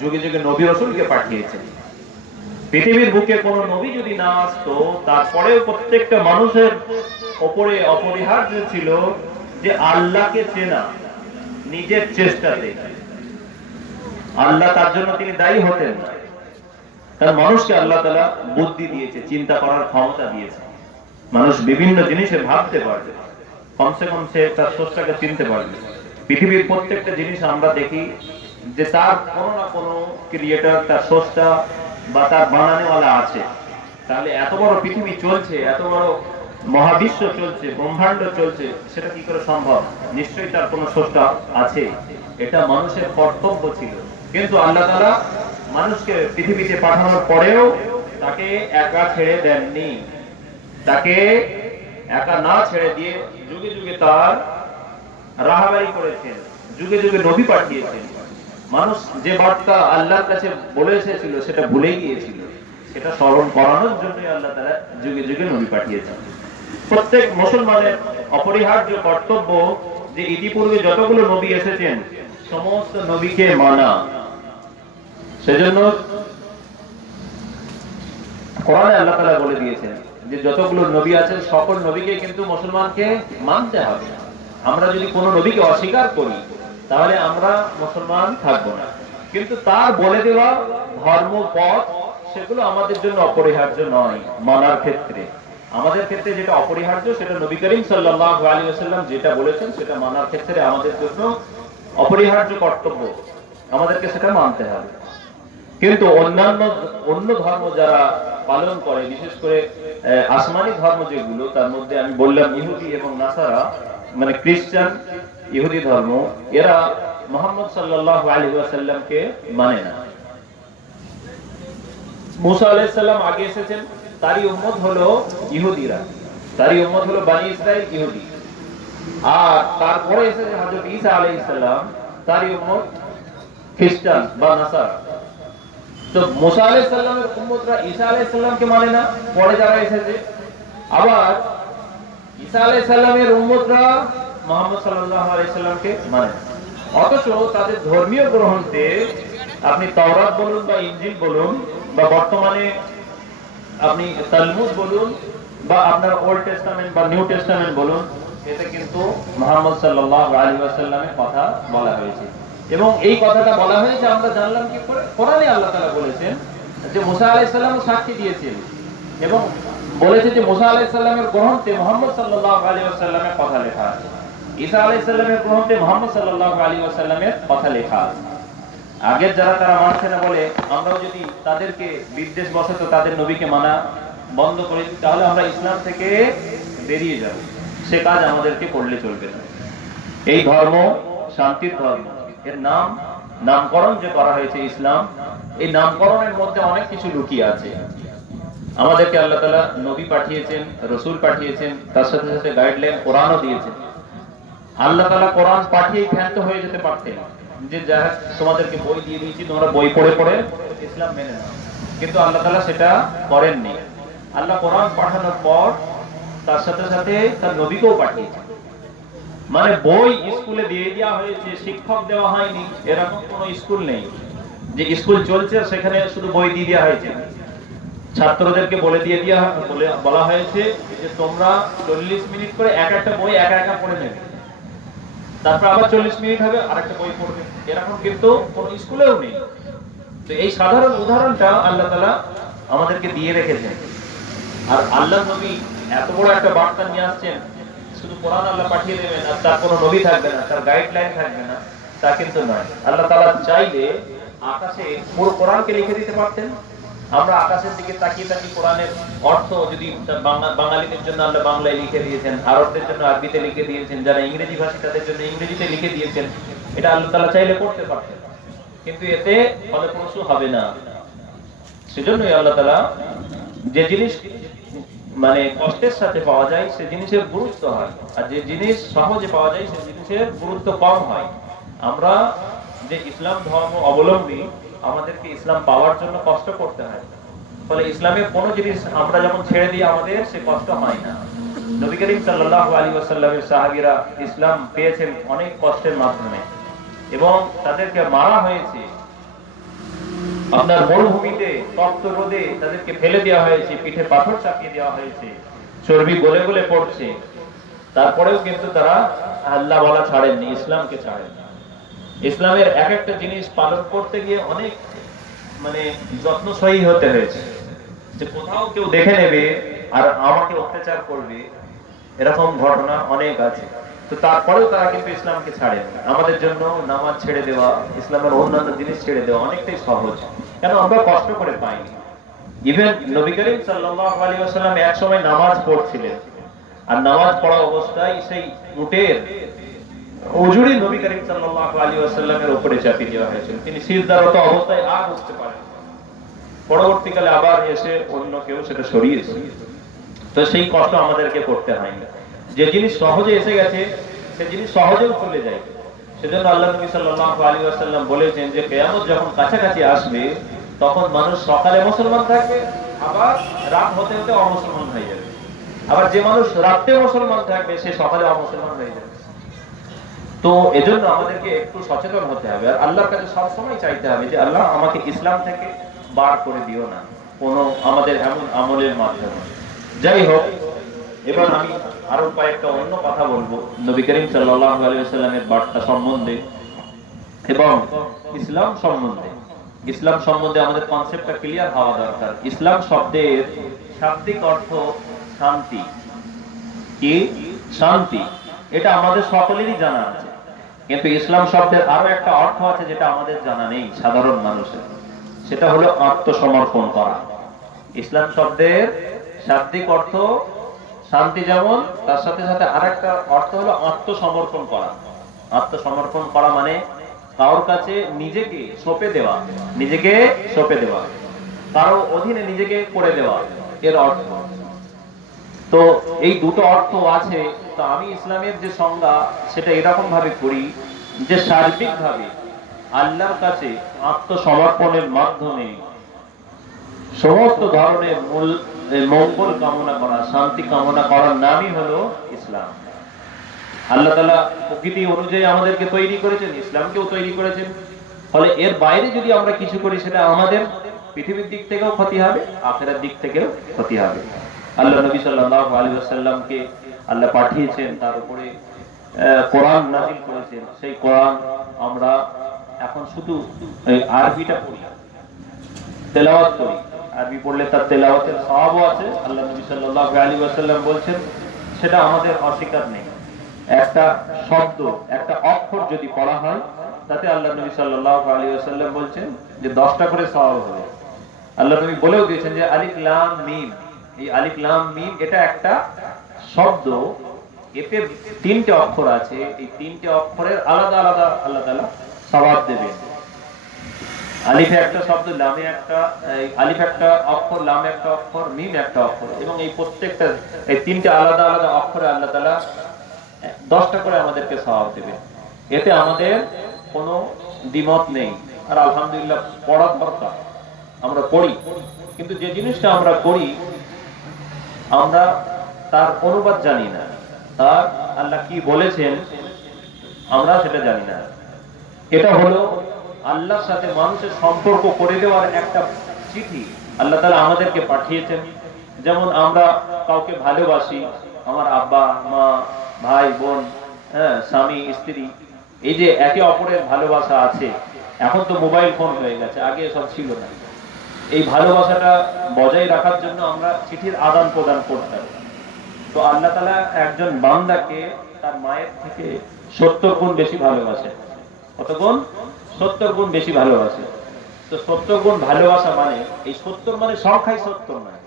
যুগে যুগে নবী রাসূলকে পাঠিয়েছেন। পৃথিবীর বুকে কোন নবী যদি না আসতো, তারপরেও প্রত্যেকটা মানুষের উপরে অপরিহার্য ছিল যে আল্লাহকে চেনা নিজের চেষ্টাতে। আল্লাহ তার জন্য তিনি দায়ী হতেন না। তার মানুষকে আল্লাহ তাআলা বুদ্ধি দিয়েছে, চিন্তা করার ক্ষমতা দিয়েছে। মানুষ বিভিন্ন জিনিসে ভাবতে পারবে, কমসে কম সে তার স্রষ্টাকে চিনতে পারবে। পৃথিবীর প্রত্যেকটা জিনিস আমরা দেখি যে তার কোনো না কোনো ক্রিয়েটর, তার স্রষ্টা বা তার বানানোওয়ালা আছে। তাহলে এত বড় পৃথিবী চলছে, এত বড় মহাবিশ্ব চলছে, ব্রহ্মাণ্ড চলছে, সেটা কি করে সম্ভব? নিশ্চয়ই তার কোনো স্রষ্টা আছে। এটা মানুষের কর্তব্য ছিল। কিন্তু আল্লাহ তাআলা মানুষকে পৃথিবীতে পাঠানোর পরেও তাকে একা ছেড়ে দেননি। তাকে একা না ছেড়ে দিয়ে যুগে যুগে তার রাহাবারি করেছেন, যুগে যুগে নবী পাঠিয়েছেন। মানুষ যে বার্তা আল্লাহর কাছে বলে এসেছিল সেটা ভুলে গিয়েছিল, সেটা স্মরণ করানোর জন্য আল্লাহ তাআলা যুগে যুগে নবী পাঠিয়েছেন। প্রত্যেক মুসলমানের অপরিহার্য কর্তব্য যে ইতিপূর্বে যতগুলো নবী এসেছেন সমস্ত নবীকে মানা। সেজন্য কোরআনে আল্লাহ তাআলা বলে দিয়েছেন যে যতগুলো নবী আছেন সকল নবীকে কিন্তু মুসলমানকে মানতে হবে। আমরা যদি কোনো নবীকে অস্বীকার করি তাহলে আমরা মুসলমান থাকবো না। কিন্তু তার বলে দেওয়া ধর্ম পথ সেগুলো আমাদের জন্য অপরিহার্য নয় মানার ক্ষেত্রে। আমাদের ক্ষেত্রে যেটা অপরিহার্য সেটা নবী করিম সাল্লাল্লাহু আলাইহি ওয়াসাল্লাম যেটা বলেছেন সেটা মানার ক্ষেত্রে আমাদের জন্য অপরিহার্য কর্তব্য, আমাদেরকে সেটা মানতে হবে। কিন্তু অন্য ধর্ম যারা পালন করে, বিশেষ করে আসমানি ধর্ম যেগুলো, তার মধ্যে আমি বললাম ইহুদি এবং নাসারা, মানে খ্রিস্টান ইহুদি ধর্ম, এরা মুহাম্মদ সাল্লাল্লাহু আলাইহি ওয়াসাল্লামকে মানে না। মুসা আলাইহিস সালাম আগে এসেছেন, তারই উম্মত হলো ইহুদিরা, তারই উম্মত হলো বনি ইসরাইল ইহুদি। আর তারপরে এসেছে হযরত ঈসা আলাইহিস সালাম, তারই উম্মত খ্রিস্টান বা নাসারা। তো মুসা আলাইহিস সালামের উম্মতরা ঈসা আলাইহিস সালামকে মানে না, পরে যারা এসেছে। আবার ঈসা আলাইহিস সালামের উম্মতরা মুহাম্মদ সাল্লাল্লাহু আলাইহি সাল্লামকে মানে না। অথচ তাদের ধর্মীয় গ্রন্থে আপনি তাওরাত বলুন বা ইনজিল বলুন বা বর্তমানে আপনি তালমুদ বলুন বা আপনার ওল্ড টেস্টামেন্ট বা নিউ টেস্টামেন্ট বলুন, এতে কিন্তু মুহাম্মদ সাল্লাল্লাহু আলাইহি ওয়াসাল্লামের কথা বলা হয়েছে। এবং এই কথাটা বলা হয়েছে আমরা জানলাম কি করে? কোরআনে আল্লাহ তাআলা বলেছেন যে মুসা আলাইহিস সালাম সাক্ষী দিয়েছেন এবং বলেছে যে মুসা আলাইহিস সালামের গ্রন্থে মুহাম্মদ সাল্লাল্লাহু আলাইহি ওয়াসাল্লামের কথা লেখা আছে, ঈসা আলাইহিস সালামের গ্রন্থে মুহাম্মদ সাল্লাল্লাহু আলাইহি ওয়াসাল্লামের কথা লেখা আছে। আগের যারা তারা মানছে না বলে আমরাও যদি তাদেরকে বিদ্বেষ বশত তাদের নবীকে মানা বন্ধ করে দিই তাহলে আমরা ইসলাম থেকে বেরিয়ে যাব। সে কাজ আমাদেরকে করলে চলবে না। এই ধর্ম শান্তির ধর্ম, এর নামকরণ যে করা হয়েছে ইসলাম, এই নামকরণের মধ্যে অনেক কিছু লুকিয়ে আছে। আমাদেরকে আল্লাহ তাআলা নবী পাঠিয়েছেন, রাসূল পাঠিয়েছেন, তার সাথে সাথে গাইডলাইন কোরআনও দিয়েছেন। আল্লাহ তাআলা কোরআন পাঠিয়ে ক্ষান্ত হয়ে যেতে পারতেন যে যা তোমাদেরকে বই দিয়ে দিয়েছি তোমরা বই পড়ে পড়ে ইসলাম মেনে নাও, কিন্তু আল্লাহ তাআলা সেটা করেননি। আল্লাহ কোরআন পাঠানোর পর তার সাথে সাথে তার নবীকেও পাঠিয়েছেন। মানে বই স্কুলে দিয়ে দেওয়া হয়েছে, শিক্ষক দেওয়া হয়নি, এরকম কোনো স্কুল নেই যে স্কুল চলছে সেখানে শুধু বই দিয়ে দেওয়া হয়েছে। ছাত্রদেরকে বলা হয়েছে যে তোমরা 40 মিনিট করে এক একটা বই একা একা পড়ে নেবে। তারপর আবার 40 মিনিট হবে আরেকটা বই পড়বে। এরকম কিন্তু কোনো স্কুলেও নেই। তো এই সাধারণ উদাহরণটা আল্লাহ তাআলা আমাদেরকে দিয়ে রেখেছেন। আর আল্লাহ নবী এত বড় একটা বার্তা নিয়ে আসছেন, শুধু কোরআন আল্লাহ পাঠিয়ে দেবেন আর তার কোনো নবী থাকবে না, তার গাইডলাইন থাকবে না, তা কিন্তু নয়। আল্লাহ তাআলা চাইলে আকাশে পুরো কোরআনকে লিখে দিতে পারতেন। আমরা আকাশের দিকে তাকিয়ে তাকিয়ে কোরআনের অর্থ যদি বাঙালিদের জন্য আল্লাহ বাংলায় লিখে দিয়েছেন, আরবদের জন্য আরবিতে লিখে দিয়েছেন, যারা ইংরেজি ভাষী তাদের জন্য ইংরেজিতে লিখে দিয়েছেন, এটা আল্লাহ তাআলা চাইলে করতে পারতেন, কিন্তু এতে ফলপ্রসূ হবে না। সেজন্যই আল্লাহ তাআলা যে জিনিস মানে কষ্টের সাথে পাওয়া যায় সে জিনিসের গুরুত্ব হয়, আর যে জিনিস সহজে পাওয়া যায় সে জিনিসের গুরুত্ব কম হয়। আমরা যে ইসলাম ধর্ম অবলম্বী, আমাদেরকে ইসলাম পাওয়ার জন্য কষ্ট করতে হয়। ফলে ইসলামের কোনো জিনিস আমরা যখন ছেড়ে দিই আমাদের সে কষ্ট হয় না। নবী করিম সাল্লাল্লাহু আলাইহি ওয়াসাল্লামের সাহাবীরা ইসলাম পেয়েছেন অনেক কষ্টের মাধ্যমে, এবং তাদেরকে মারা হয়েছে আপনার মরুভূমিতে, তপ্ত রোদে তাদেরকে ফেলে দেওয়া হয়েছে, পিঠে পাথর চাপিয়ে দেওয়া হয়েছে, চর্বি গলে গলে পড়ছে, তারপরেও কিন্তু তারা আল্লাহ বলা ছাড়েননি, ইসলামকে ছাড়েননি। ইসলামের এক একটা জিনিস পালন করতে গিয়ে অনেক মানে যত্নসহী হতে হয়েছে, যে কোথাও কেউ দেখে নেবে আর আমাকে অত্যাচার করবে, এরকম ঘটনা অনেক আছে। তো তারপরেও তারা কিন্তু ইসলামকে ছাড়েনি। আমাদের জন্য নামাজ ছেড়ে দেওয়া, ইসলামের অন্যান্য জিনিস ছেড়ে দেওয়া অনেকটাই সহজ, কেন আমরা কষ্ট করে পাইনি। ইভেন নবী করিম সাল্লাল্লাহু আলাইহি ওয়াসাল্লাম এক সময় নামাজ পড়ছিলেন, আর নামাজ পড়া অবস্থায় সেই উটের উজুরি নবী করিম সাল্লাল্লাহু আলাইহি ওয়াসাল্লামের উপরে চাপিয়ে দেওয়া হয়েছিল। তিনি সিজদারত অবস্থায় আর উঠতে পারেন, পরবর্তীকালে আবার এসে অন্য কেউ সেটা সরিয়েছে। তো সেই কষ্ট আমাদেরকে করতে হয় না। যে জিনিস সহজে এসে গেছে সে জিনিস সহজেও চলে যায়। সেজন্য আল্লাহ নবী সাল্লাল্লাহু আলাইহি ওয়াসাল্লাম বলেছেন যে কিয়ামত যখন কাছাকাছি আসবে তখন মানুষ সকালে মুসলমান থাকবে, আবার রাত হতে হতে অমুসলমান হয়ে যাবে। আবার যে মানুষ রাতে মুসলমান থাকবে সে সকালে অমুসলমান হয়ে যাবে। তো এজন্য আমাদেরকে একটু সচেতন হতে হবে, আর আল্লাহর কাছে সবসময় চাইতে হবে যে আল্লাহ আমাকে ইসলাম থেকে বার করে দিও না কোনো আমাদের এমন আমলের মাধ্যমে। যাই হোক, এবার আমি আরো কয়েকটা অন্য কথা বলবো নবী করিম সাল্লাল্লাহু আলাইহি ওয়াসাল্লামের বার্তা সম্বন্ধে এবং ইসলাম সম্বন্ধে। ইসলাম সম্বন্ধে আমাদের কনসেপ্টটা ক্লিয়ার হওয়া দরকার। ইসলাম শব্দের শাব্দিক অর্থ শান্তি। কি? শান্তি। এটা আমাদের সকলেরই জানা আছে, কিন্তু ইসলাম শব্দের আরো একটা অর্থ আছে যেটা আমাদের জানা নেই সাধারণ মানুষের, সেটা হলো আত্মসমর্পণ করা। ইসলাম শব্দের শাব্দিক অর্থ শান্তি, যেমন তার সাথে সাথে আরেকটা অর্থ হলো আত্মসমর্পণ করা। আত্মসমর্পণ করা মানে কারোর কাছে নিজেকে সঁপে দেওয়া, নিজেকে সঁপে দেওয়া, কারো অধীনে নিজেকে করে দেওয়া, এর অর্থ। তো এই দুটো অর্থ আছে। তো আমি ইসলামের যে সংজ্ঞা সেটা এরকম ভাবে করি যে সার্বিকভাবে আল্লাহর কাছে আত্মসমর্পণের মাধ্যমে সমস্ত ধরনের মঙ্গল কামনা করা, শান্তি কামনা করার নামই হলো ইসলাম। আল্লাহ তাআলা প্রকৃতি অনুযায়ী আমাদেরকে তৈরি করেছেন, ইসলামকেও তৈরি করেছেন। ফলে এর বাইরে যদি আমরা কিছু করি সেটা আমাদের পৃথিবীর দিক থেকেও ক্ষতি হবে, আখিরাতের দিক থেকেও ক্ষতি হবে। আল্লাহ নবী সাল্লাল্লাহু আলাইহি ওয়াসাল্লামকে আল্লাহ পাঠিয়েছেন, তার উপরে কোরআন নাযিল করেছেন। সেই কোরআন আমরা এখন শুধু আরবিটা পড়ি, তেলাওয়াত করি। আরবি পড়লে তার তেলাওয়াতের সওয়াবও আছে, আল্লাহ নবী সাল্লাল্লাহু আলাইহি ওয়াসাল্লাম বলছেন, সেটা আমাদের অস্বীকার নেই। একটা শব্দ, একটা অক্ষর যদি পড়া হয় তাতে আল্লাহ নবী সাল্লাল্লাহু আলাইহি ওয়াসাল্লাম বলছেন যে 10টা করে সওয়াব হবে। আল্লাহ নবী বলেও দিয়েছেন যে আলিফ লাম মিম, এই আলিফ লাম মিম এটা একটা শব্দ, এতে 3টে অক্ষর আছে, এই 3টে অক্ষরের আলাদা আলাদা আল্লাহ তাআলা সওয়াব দেবেন। আলিফে একটা শব্দ, লামে একটা, আলিফ একটা অক্ষর, লাম একটা অক্ষর, মিম একটা অক্ষর, এবং এই প্রত্যেকটা এই 3টে আলাদা আলাদা অক্ষরে আল্লাহ তাআলা 10টা করে আমাদেরকে সওয়াব দেবেন। এতে আমাদের কোনো দ্বিমত নেই। আর আলহামদুলিল্লাহ পড়া দরকার, আমরা পড়ি, কিন্তু যে জিনিসটা আমরা করি আমরা তার অনুবাদ জানি না, তার আল্লাহ কি বলেছেন আমরা সেটা জানি না। এটা হলো আল্লাহর সাথে মানুষের সম্পর্ক করে দেওয়ার একটা চিঠি আল্লাহ তাআলা আমাদেরকে পাঠিয়েছেন। যেমন আমরা কাউকে ভালোবাসি, আমার আব্বা মা ভাই বোন হ্যাঁ, স্বামী স্ত্রী, এই যে একে অপরের ভালোবাসা আছে, এখন তো মোবাইল ফোন হয়ে গেছে, আগে সব ছিল না। এই ভালোবাসাটা বজায় রাখার জন্য আমরা চিঠির আদান প্রদান করতাম। তো আল্লাহ তাআলা একজন বান্দাকে তার মায়ের থেকে 70 গুণ বেশি ভালোবাসে। কত গুণ? 70 গুণ বেশি ভালোবাসে। তো 70 গুণ ভালোবাসা মানে, এই 70 মানে সংখ্যায় 70 নয়,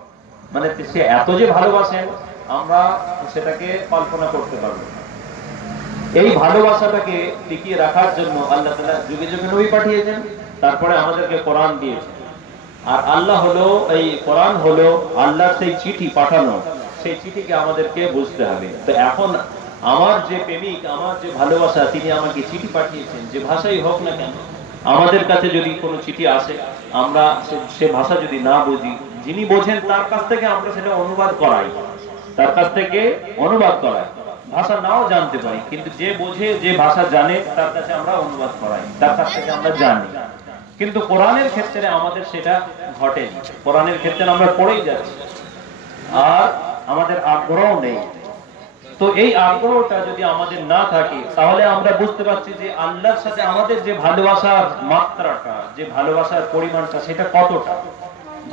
মানে সে এত যে ভালোবাসেন আমরা সেটাকে কল্পনা করতে পারবো না। এই ভালোবাসাটাকে টিকিয়ে রাখার জন্য আল্লাহ তাআলা যুগে যুগে নবী পাঠিয়েছেন, তারপরে আমাদেরকে কোরআন দিয়েছেন। আর আল্লাহ হলো, এই কোরআন হলো আল্লাহর সেই চিঠি পাঠানো, সেই চিঠিকে আমাদেরকে বুঝতে হবে। তো এখন আমার যে প্রেমিক, আমার যে ভালোবাসা, তিনি আমাকে চিঠি পাঠিয়েছেন, যে ভাষাই হোক না কেন, আমাদের কাছে যদি কোনো চিঠি আসে, আমরা সে ভাষা যদি না বুঝি, যিনি বোঝেন তার কাছ থেকে আমরা সেটা অনুবাদ করাই, তার কাছ থেকে অনুবাদ করাই। ভাষা নাও জানতে পারি, কিন্তু যে বোঝে, যে ভাষা জানে, তার কাছে আমরা অনুবাদ করাই, তার কাছ থেকে আমরা জানি। কিন্তু কোরআনের ক্ষেত্রে আমাদের সেটা ঘটেনি। কোরআনের ক্ষেত্রে আমরা পড়েই যাচ্ছি, আর আমাদের আগ্রহ নেই। তো এই আগ্রহটা যদি আমাদের না থাকে, তাহলে আমরা বুঝতে পারছি যে আল্লাহর সাথে আমাদের যে ভালোবাসার মাত্রাটা, যে ভালোবাসার পরিমাণটা, সেটা কতটা,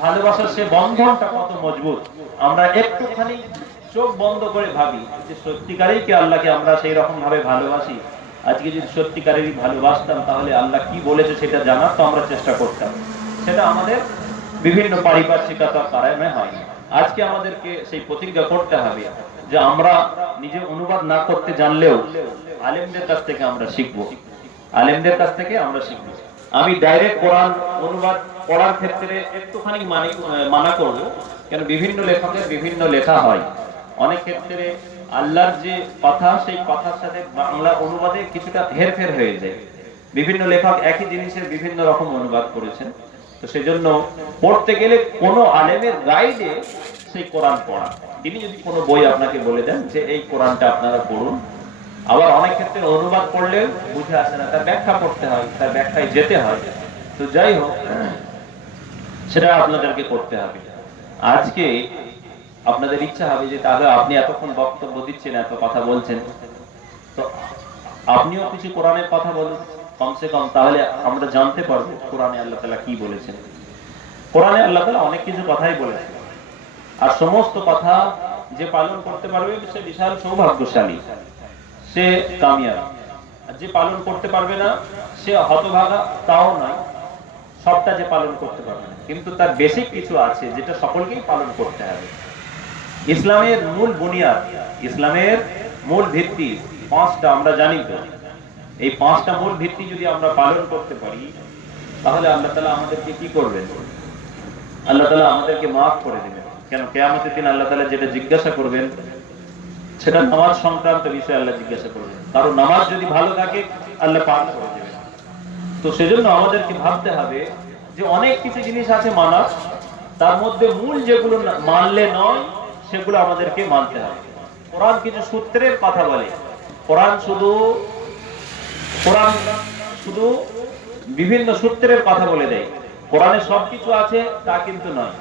ভালোবাসার সে বন্ধনটা কত মজবুত। আমরা একটুখানি চোখ বন্ধ করে ভাবি যে সত্যিকারেই কি আল্লাহকে আমরা সেই রকম ভাবে ভালোবাসি। আজকে যদি সত্যিকারেরই ভালোবাসতাম, তাহলে আল্লাহ কি বলেছে সেটা জানার তো আমরা চেষ্টা করতাম। সেটা আমাদের বিভিন্ন পারিপার্শ্বিকতার কারণে হয়। আজকে আমাদেরকে সেই প্রতিজ্ঞা করতে হবে যে আমরা নিজে অনুবাদ না করতে জানলেও আলেমদের কাছ থেকে আমরা শিখবো, আলেমদের কাছ থেকে আমরা শিখবো। আমি ডাইরেক্ট কোরআন অনুবাদ পড়ার ক্ষেত্রে একটুখানি মানা করব, কেন বিভিন্ন লেখকের বিভিন্ন লেখা হয়। অনেক ক্ষেত্রে আল্লাহর যে কথা, সেই কথার সাথে বাংলা অনুবাদে কিছুটা হেরফের হয়ে যায়। বিভিন্ন লেখক একই জিনিসের বিভিন্ন রকম অনুবাদ করেছেন। তো সেজন্য পড়তে গেলে কোনো আলেমের গাইডে সেই কোরআন পড়া। তিনি যদি কোনো বই আপনাকে বলে দেন যে এই কোরআনটা আপনারা পড়ুন, আবার অনেক ক্ষেত্রে অনুবাদ পড়লে বুঝে আসে না, তার ব্যাখ্যা পড়তে হয়, তার ব্যাখ্যায় যেতে হয়। তো যাই হোক, সেটা আপনাদেরকে করতে হবে। আজকে আপনাদের ইচ্ছা হবে যে তাহলে আপনি এতক্ষণ বক্তব্য দিচ্ছেন, এত কথা বলছেন, তো আপনিও কিছু কোরআনের কথা বলুন কমসে কম, তাহলে আমরা জানতে পারবো কোরআনে আল্লাহ তাআলা কি বলেছেন। কোরআনে আল্লাহ তাআলা অনেক কিছু কথাই বলেছেন, আর সমস্ত কথা যে পালন করতে পারবে সে বিশাল সৌভাগ্যশালী, সে কামিয়াব। আর যে পালন করতে পারবে না সে হতভাগা, তাও নয়। সবটা যে পালন করতে পারবে না, কিন্তু তার বেসিক কিছু আছে যেটা সকলকেই পালন করতে হবে। ইসলামের মূল বুনিয়াদ, ইসলামের মূল ভিত্তি 5টা আমরা জানি। তো এই 5টা মূল ভিত্তি যদি আমরা পালন করতে পারি, তাহলে আল্লাহ তাআলা আমাদেরকে কি করবেন? আল্লাহ তাআলা আমাদেরকে মাফ করে দেবেন। কেন? কিয়ামতের দিন আল্লাহ তাআলা যেটা জিজ্ঞাসা করবেন, সেটা নামাজ সংক্রান্ত বিষয়ে আল্লাহ জিজ্ঞাসা করবেন। কারণ নামাজ যদি ভালো থাকে, আল্লাহ পার করে দেবেন। তো সেজন্য আমাদেরকে ভাবতে হবে যে অনেক কিছু জিনিস আছে মানার, তার মধ্যে মূল যেগুলো মানলে নয়, সেগুলো আমাদেরকে মানতে হবে। কোরআন কিছু সূত্রের কথা বলে, কোরআন শুধু বিভিন্ন সূত্রের কথা বলে দেয়। কোরআনে সবকিছু আছে তা কিন্তু নয়।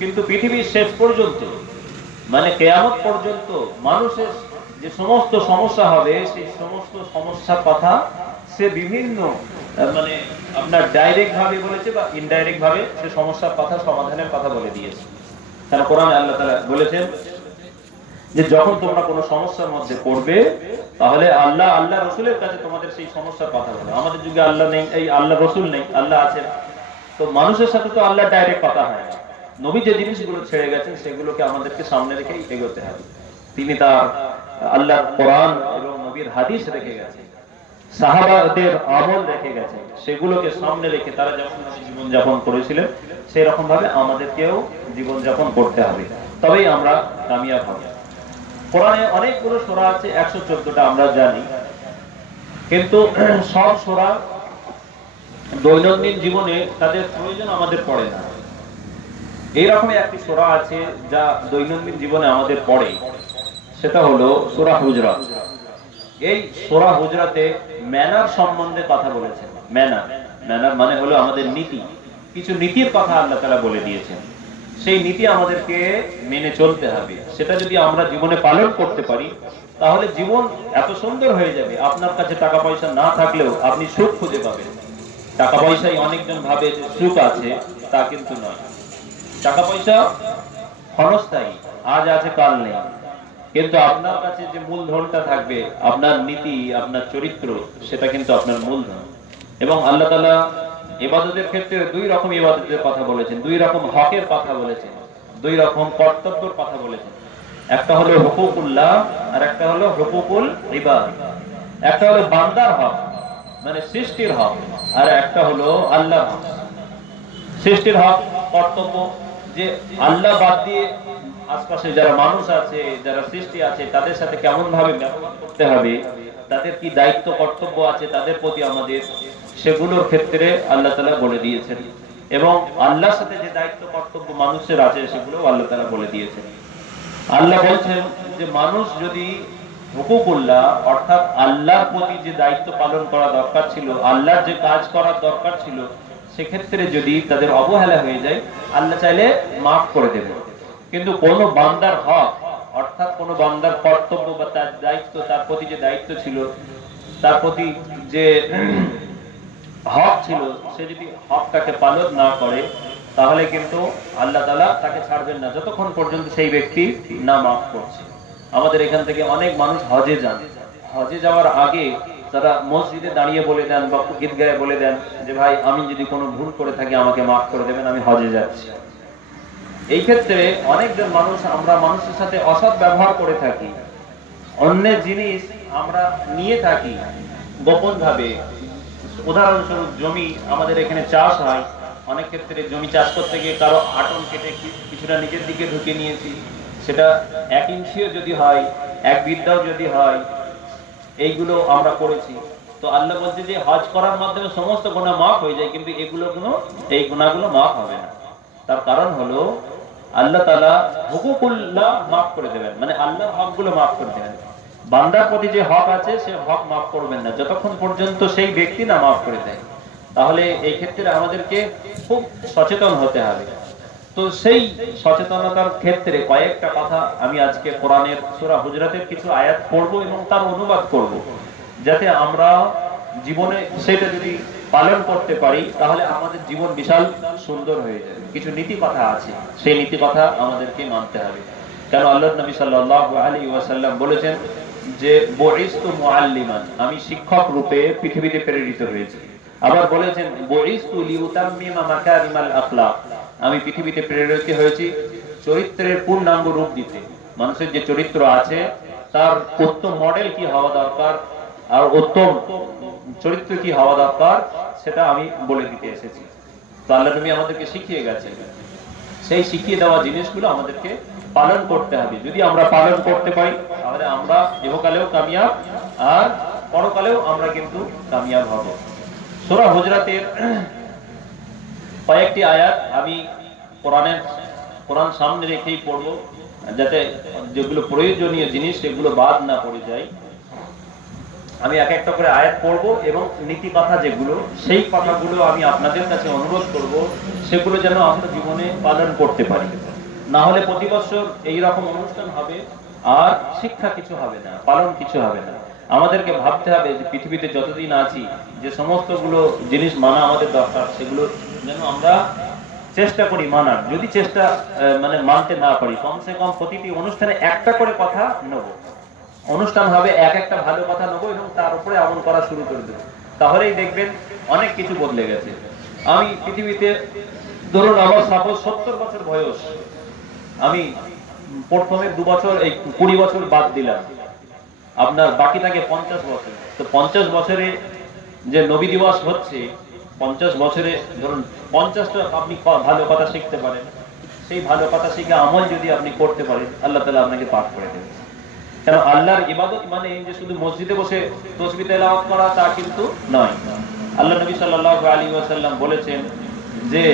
কিন্তু পৃথিবীর শেষ পর্যন্ত, মানে কিয়ামত পর্যন্ত মানুষের যে সমস্ত সমস্যা হবে, সেই সমস্ত সমস্যার কথা সে বিভিন্ন মানে আপনার ডাইরেক্ট ভাবে বলেছে বা ইনডাইরেক্ট ভাবে সে সমস্যার কথা, সমাধানের কথা বলে দিয়েছে। কারণ কোরআনে আল্লাহ তাআলা বলেছেন যে যখন তোমরা কোনো সমস্যার মধ্যে পড়বে, তাহলে আল্লাহ রাসূলের কাছে তোমাদের সেই সমস্যার কথা বলো। আমাদের যুগে আল্লাহ নেই, এই আল্লাহ রাসূল নেই, আল্লাহ আছেন। তো মানুষের সাথে তো আল্লাহ ডাইরেক্ট কথা হয় না। নবী যে জিনিসগুলো ছেড়ে গেছেন, সেগুলোকে আমাদেরকে সামনে রেখেই এগোতে হবে। তিনি তার আল্লাহর কোরআন এবং নবীর হাদিস রেখে গেছেন, সাহাবাদের আমল রেখে গেছেন, সেগুলোকে সামনে রেখে তারা যখন জীবন যাপন করেছিলেন, সেই রকম ভাবে আমাদেরকেও জীবন যাপন করতে হবে, তবেই আমরা কামিয়াব হব। কোরআনে অনেকগুলো সূরা আছে, 114টা আমরা জানি, কিন্তু সব সূরা দৈনন্দিন জীবনে তাদের প্রয়োজন আমাদের পড়ে না। এইরকম একটি সূরা আছে যা দৈনন্দিন জীবনে আমাদের পড়ে, সেটা হলো সূরা হুজরাত। এই সূরা হুজরাতে ম্যানার সম্বন্ধে কথা বলেছেন। ম্যানার মানে হলো আমাদের নীতি। কিছু নীতির কথা আল্লাহ তাআলা বলে দিয়েছেন, সেই নীতি আমাদেরকে মেনে চলতে হবে। সেটা যদি আমরা জীবনে পালন করতে পারি, তাহলে জীবন এত সুন্দর হয়ে যাবে। আপনার কাছে টাকা পয়সা না থাকলেও আপনি সুখ খুঁজে পাবেন। টাকা পয়সায় অনেকজন ভাবে যে সুখ আছে, তা কিন্তু নয়। টাকা পয়সা ক্ষণস্থায়ী, আজ আছে কাল নেই, কিন্তু আপনার কাছে যে মূলধনটা থাকবে, আপনার নীতি, আপনার চরিত্র, সেটা কিন্তু আপনার মূলধন। এবং আল্লাহ তাআলা ইবাদতের ক্ষেত্রে দুই রকম ইবাদতের কথা বলেছেন, দুই রকম হকের কথা বলেছেন, দুই রকম কর্তব্যের কথা বলেছেন। একটা হলো হুকুকুল্লাহ আর একটা হলো হুকুকুল ইবাদ। একটা হলো বান্দার হক, মানে সৃষ্টির হক, আর একটা হলো আল্লাহর হক। সৃষ্টির হক কর্তব্য, যে আল্লাহ বাদ দিয়ে আশপাশে যারা মানুষ আছে, যারা সৃষ্টি আছে, তাদের সাথে কেমন ভাবে ব্যবহার করতে হবে, তাদের কি দায়িত্ব কর্তব্য আছে তাদের প্রতি আমাদের, সেগুলোর ক্ষেত্রে আল্লাহ তাআলা বলে দিয়েছেন। এবং আল্লাহর সাথে যে দায়িত্ব কর্তব্য মানুষের আছে, সেগুলো আল্লাহ তাআলা বলে দিয়েছেন। আল্লাহ বলছেন যে মানুষ যদি হুকুকুল্লাহ, অর্থাৎ আল্লাহর প্রতি যে দায়িত্ব পালন করা দরকার ছিল, আল্লাহর যে কাজ করার দরকার ছিল, সেক্ষেত্রে যদি তাদের অবহেলা হয়ে যায়, আল্লাহ চাইলে মাফ করে দেবেন। কিন্তু কোন বান্দার হক, অর্থাৎ কোন বান্দার কর্তব্য বা তার দায়িত্ব, তার প্রতি যে দায়িত্ব ছিল, তার প্রতি যে হক ছিল, সে যদি হকটাকে পালন না করে, তাহলে কিন্তু আল্লাহ তাআলা তাকে ছাড়বেন না যতক্ষণ পর্যন্ত সেই ব্যক্তি না মাফ করছে। আমাদের এখান থেকে অনেক মানুষ হজে যান, হজে যাওয়ার আগে তারা মসজিদে দাঁড়িয়ে বলে দেন বা ঈদগাহে বলে দেন যে ভাই, আমি যদি কোনো ভুল করে থাকি আমাকে মাফ করে দেবেন, আমি হজে যাচ্ছি। এই ক্ষেত্রে অনেকজন মানুষ, আমরা মানুষের সাথে অসৎ ব্যবহার করে থাকি, অন্যের জিনিস আমরা নিয়ে থাকি গোপন ভাবে। উদাহরণস্বরূপ জমি আমাদের এখানে চাষ হয়, অনেক ক্ষেত্রে জমি চাষ করতে গিয়ে কারো আটন কেটে কিছুটা নিজের দিকে ঢুকে নিয়েছি, সেটা 1 ইঞ্চিও যদি হয়, 1 বিদ্যাও যদি হয়, এইগুলো আমরা করেছি। তো আল্লাহ বলছে যে হজ করার মাধ্যমে সমস্ত গুনাহ মাফ হয়ে যায়, কিন্তু এই গুনাহগুলো মাফ হবে না। তার কারণ হলো আল্লাহ তাআলা হুকুকুল্লাহ মাফ করে দেবেন, মানে আল্লাহর হকগুলো মাফ করে দেবেন। বান্দার প্রতি যে হক আছে, সে হক মাফ করবেন না যতক্ষণ পর্যন্ত সেই ব্যক্তি না মাফ করে দেয়। তাহলে এই ক্ষেত্রে আমাদেরকে খুব সচেতন হতে হবে। তো সেই সচেতনতার ক্ষেত্রে কয়েকটা কথা আমি আজকে কোরআনের সূরা হুজরাতের কিছু আয়াত পড়ব এবং তার অনুবাদ করব, যাতে আমরা জীবনে সেটা যদি পালন করতে পারি, তাহলে আমাদের জীবন বিশাল সুন্দর হয়ে যাবে। কিছু নীতি কথা আছে, সেই নীতি কথা আমাদেরকে মানতে হবে। কেন আল্লাহর নবী সাল্লাল্লাহু আলাইহি ওয়াসাল্লাম বলেছেন যে বুইস্তু মুআল্লিমান, আমি শিক্ষক রূপে পৃথিবীতে প্রেরিত হয়েছি। আবার বলেছেন বুইস্তু লিউতাম্মিমা মাকারিমাল আখলাক, আমি পৃথিবীতে প্রেরিত হয়েছি চরিত্রের পূর্ণাঙ্গ রূপ দিতে। মানুষের যে চরিত্র আছে, তার উত্তম মডেল কি হওয়া দরকার আর উত্তম চরিত্র কি হওয়া দরকার, সেটা আমি বলে দিতে এসেছি। তো আল্লাহ নবী আমাদেরকে শিখিয়ে গেছেন, সেই শিখিয়ে দেওয়া জিনিসগুলো আমাদেরকে পালন করতে হবে। যদি আমরা পালন করতে পারি, তাহলে আমরা ইহকালেও কামিয়াব আর পরকালেও আমরা কিন্তু কামিয়াব হব। সূরা হুজরাতের কয়েকটি আয়াত আমি কোরআন সামনে রেখেই পড়ব, যাতে যেগুলো প্রয়োজনীয় জিনিস সেগুলো বাদ না পড়ে যায়। আমি এক একটা করে আয়াত পড়ব এবং নীতি কথা যেগুলো, সেই কথাগুলো আমি আপনাদের কাছে অনুরোধ করব, সেগুলো যেন আমরা জীবনে পালন করতে পারি। না হলে প্রতি বছর এইরকম অনুষ্ঠান হবে আর শিক্ষা কিছু হবে না, পালন কিছু হবে না। আমাদেরকে ভাবতে হবে যে পৃথিবীতে যতদিন আছি, যে সমস্তগুলো জিনিস মানা আমাদের দরকার, সেগুলো যেন আমরা চেষ্টা করি মানার। যদি চেষ্টা মানে মানতে না পারি, কমসে কম প্রতিটি অনুষ্ঠানে একটা করে কথা নেব। অনুষ্ঠান হবে, একটা ভালো কথা নেবো এবং তার উপরে আমল করা শুরু করে দেবো। তাহলেই দেখবেন অনেক কিছু বদলে গেছে। আমি পৃথিবীতে, ধরুন আমার সাপোজ 70 বছর বয়স, আমি প্রথমে 2 বছর, এই 20 বছর বাদ দিলাম, আপনার বাকি থাকে 50 বছর। তো 50 বছরে যে নবী দিবস হচ্ছে, 50 বছরে ধরুন 50টা আপনি ভালো কথা শিখতে পারেন। সেই ভালো কথা শিখে আমল যদি আপনি করতে পারেন, আল্লাহ তাআলা আপনাকে পাঠ করে দেবেন। কেন আল্লাহর ইবাদত মানে যে শুধু মসজিদে বসে তাসবিহ তেলাওয়াত করা, তা কিন্তু নয়। আল্লাহ নবী সাল্লাল্লাহু আলাইহি ওয়াসাল্লাম বলেছেন যে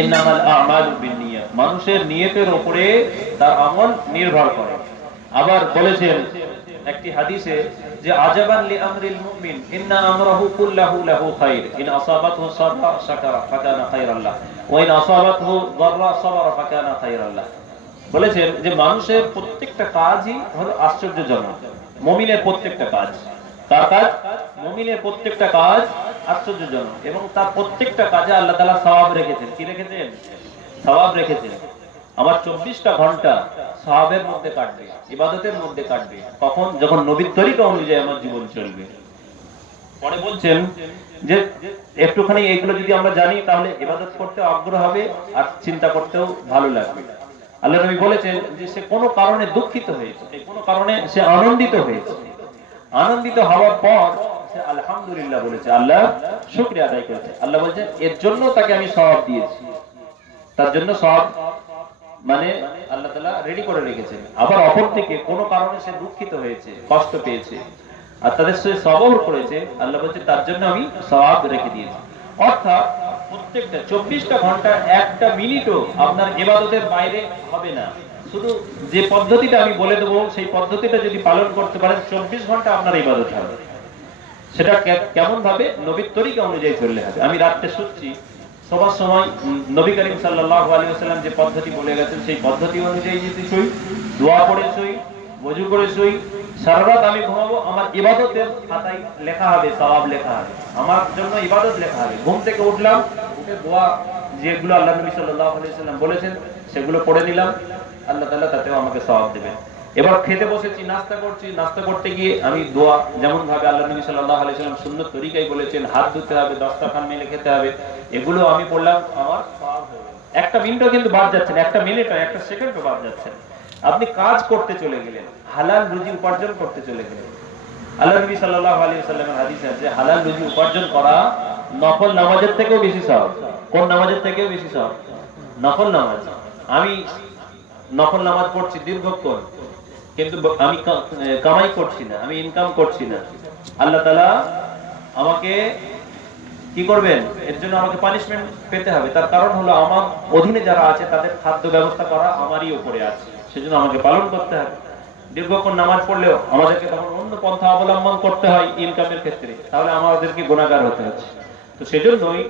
ইন্নামাল আ'মালু বিন্নিয়াত, মানুষের নিয়তের উপরে তার আমল নির্ভর করে। আবার বলেছেন একটি হাদিসে যে আজাবান লি আমরিল মুমিন ইন্না আমরাহু কুল্লাহু লাহু খায়র, ইন আসাবাতহু সাররা শাকারা ফাকানা খায়রাল্লাহ ওয়া ইন আসাবাতহু দাররা সাবারা ফাকানা খায়রাল্লাহ। বলেছেন যে মানুষের প্রত্যেকটা কাজই হলো আশ্চর্যজনক। মুমিনের প্রত্যেকটা কাজ, তার কাজ, মুমিনের প্রত্যেকটা কাজ আশ্চর্যজনক, এবং তার প্রত্যেকটা কাজে আল্লাহ তাআলা সওয়াব রেখেছেন। কি রেখেছেন? সওয়াব রেখেছেন। আমার 24টা ঘন্টা সওয়াবের মধ্যে কাটবে, ইবাদতের মধ্যে কাটবে। কখন? যখন নবীর তরিকা অনুযায়ী আমার জীবন চলবে। পরে বলছেন যে একটুখানি এইগুলো যদি আমরা জানি তাহলে ইবাদত করতে আগ্রহ হবে আর চিন্তা করতেও ভালো লাগবে। আল্লাহ নবী বলেছেন যে সে কোনো কারণে দুঃখিত হয়েছে, কোনো কারণে সে আনন্দিত হয়েছে, আনন্দিত হওয়ার পর সে আলহামদুলিল্লাহ বলেছে, আল্লাহ শুকরিয়া আদায় করেছে। আল্লাহ বলেছে এর জন্য তাকে আমি সওয়াব দিয়েছি, তার জন্য সওয়াব মানে আল্লাহ তাআলা রেডি করে রেখেছেন। আবার অপর থেকে কোনো কারণে সে দুঃখিত হয়েছে, কষ্ট পেয়েছে আর তাদের সাথে সবর করেছে, আল্লাহ বলছে তার জন্য আমি সওয়াব রেখে দিয়েছি। অর্থাৎ প্রত্যেকটা 24টা ঘন্টা একটা মিনিটও আপনার ইবাদতের বাইরে হবে না। শুধু যে পদ্ধতিটা আমি বলে দেবো সেই পদ্ধতিটা যদি পালন করতে পারেন 24 ঘন্টা আপনার ইবাদত হবে। সেটা কেমন ভাবে? নবীর তরিকা অনুযায়ী চললে হবে। আমি রাতে শুচ্ছি, সবার সময় নবী করিম সাল্লাল্লাহু আলাইহি ওয়াসাল্লাম যে পদ্ধতি বলে গেছেন সেই পদ্ধতি অনুযায়ী যদি শুই, দোয়া পড়ে শুই, ওযু করে শুই, সারা রাত আমি ঘুমাবো, আমার ইবাদতের খাতায় লেখা হবে, সওয়াব লেখা হবে, আমার জন্য ইবাদত লেখা হবে। ঘুম থেকে উঠলাম, উঠে দোয়া যেগুলো আল্লাহ নবী সাল্লাল্লাহু আলাইহি ওয়াসাল্লাম বলেছেন সেগুলো পড়ে নিলাম, আল্লাহ তাআলা তাতেও আমাকে সওয়াব দেবেন। এবার খেতে বসেছি, নাস্তা করছি, নাস্তা করতে গিয়ে আমি দোয়া যেমন ভাবে আল্লাহ নবী সাল্লাল্লাহু আলাইহি ওয়াসাল্লাম সুন্নত তরিকায় বলেছেন, হাত ধুতে হবে, দস্তরখান মেলে খেতে হবে, এগুলো আমি পড়লাম, আমার সওয়াব হয়ে গেল। একটা মিনিটও কিন্তু বাদ যাচ্ছে না, একটা মিনিট নয়, একটা সেকেন্ডও বাদ যাচ্ছে না। আপনি কাজ করতে চলে গেলেন, হালাল রুজি উপার্জন করতে চলে গেলেন। আল্লাহ নবী সাল্লাল্লাহু আলাইহি ওয়াসাল্লামের হাদিস আছে হালাল রুজি উপার্জন করা নফল নামাজের থেকেও বেশি সওয়াব। কোন নামাজের থেকেও বেশি সওয়াব? নফল নামাজ। আমি নফল নামাজ পড়ছি দীর্ঘক্ষণ, কিন্তু আমি কামাই করছি না, আমি ইনকাম করছি না, আল্লাহ তাআলা আমাকে কি করবেন? এর জন্য আমাকে পানিশমেন্ট পেতে হবে। তার কারণ হলো আমার অধীনে যারা আছে তাদের খাদ্য ব্যবস্থা করা আমারই উপরে আছে, সেজন্য আমাকে পালন করতে হবে। দীর্ঘক্ষণ নামাজ পড়লেও আমাদেরকে তখন অন্য পন্থা অবলম্বন করতে হয় ইনকামের ক্ষেত্রে, তাহলে আমাদেরকে গুনাহগার হতে হচ্ছে। তো সেজন্যই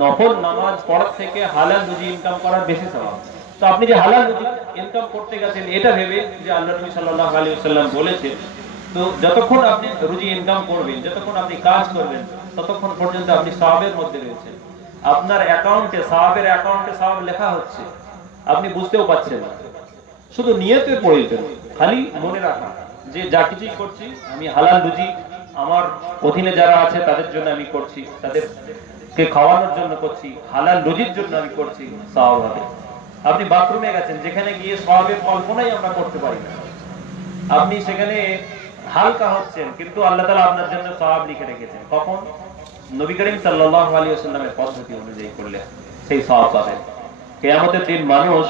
নফল নামাজ পড়ার থেকে হালাল রুজি ইনকাম করার বেশি সওয়াব। তো আপনি যে হালাল রুজি ইনকাম করতে গেছেন এটা ভেবে যে আল্লাহ নবী সাল্লাল্লাহু আলাইহি ওয়াসাল্লাম বলেছেন, তো যতক্ষণ আপনি রুজি ইনকাম করবেন, যতক্ষণ আপনি কাজ করবেন, ততক্ষণ পর্যন্ত আপনি সওয়াবের মধ্যে রয়েছেন। আপনার অ্যাকাউন্টে সওয়াবের অ্যাকাউন্টে সওয়াব লেখা হচ্ছে, আপনি বুঝতেও পারছেন না। শুধু নিয়তের প্রয়োজন, খালি মনে রাখা যে যা কিছুই করছি আমি হালাল রুজি আমার অধীনে যারা আছে তাদের জন্য আমি করছি, তাদেরকে খাওয়ানোর জন্য করছি, হালাল রুজির জন্য আমি করছি, সওয়াব হবে। আপনি বাথরুমে গেছেন, যেখানে গিয়ে সওয়াবের কল্পনাই আমরা করতে পারি না, আপনি সেখানে হালকা হচ্ছেন, কিন্তু আল্লাহ তাআলা আপনার জন্য সওয়াব লিখে রেখেছেন। কখন? নবী করিম সাল্লাল্লাহু আলাইহি ওয়াসাল্লামের পদ্ধতি অনুযায়ী করলে সেই সওয়াব পাবেন। কিয়ামতের দিন মানুষ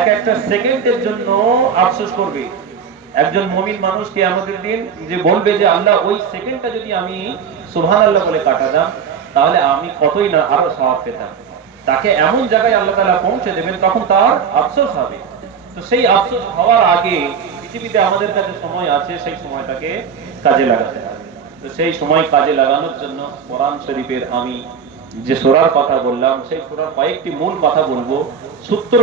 এক একটা সেকেন্ডের জন্য আফসোস করবে। একজন মুমিন মানুষ কিয়ামতের দিন যে বলবে যে আল্লাহ ওই সেকেন্ডটা যদি আমি সুবহানাল্লাহ বলে কাটাতাম তাহলে আমি কতই না আরো সওয়াব পেতাম। তাকে এমন জায়গায় আল্লাহ তাআলা পৌঁছে দেবেন, তখন তার আফসোস হবে। তো সেই আফসোস হওয়ার আগে পৃথিবীতে আমাদের কাছে সময় আছে, সেই সময়টাকে কাজে লাগাতে হবে। তো সেই সময় কাজে লাগানোর জন্য কোরআন শরীফের আমি যে সূরার কথা বললাম সেই সূরার কয়েকটি মূল কথা বলবো, সূত্র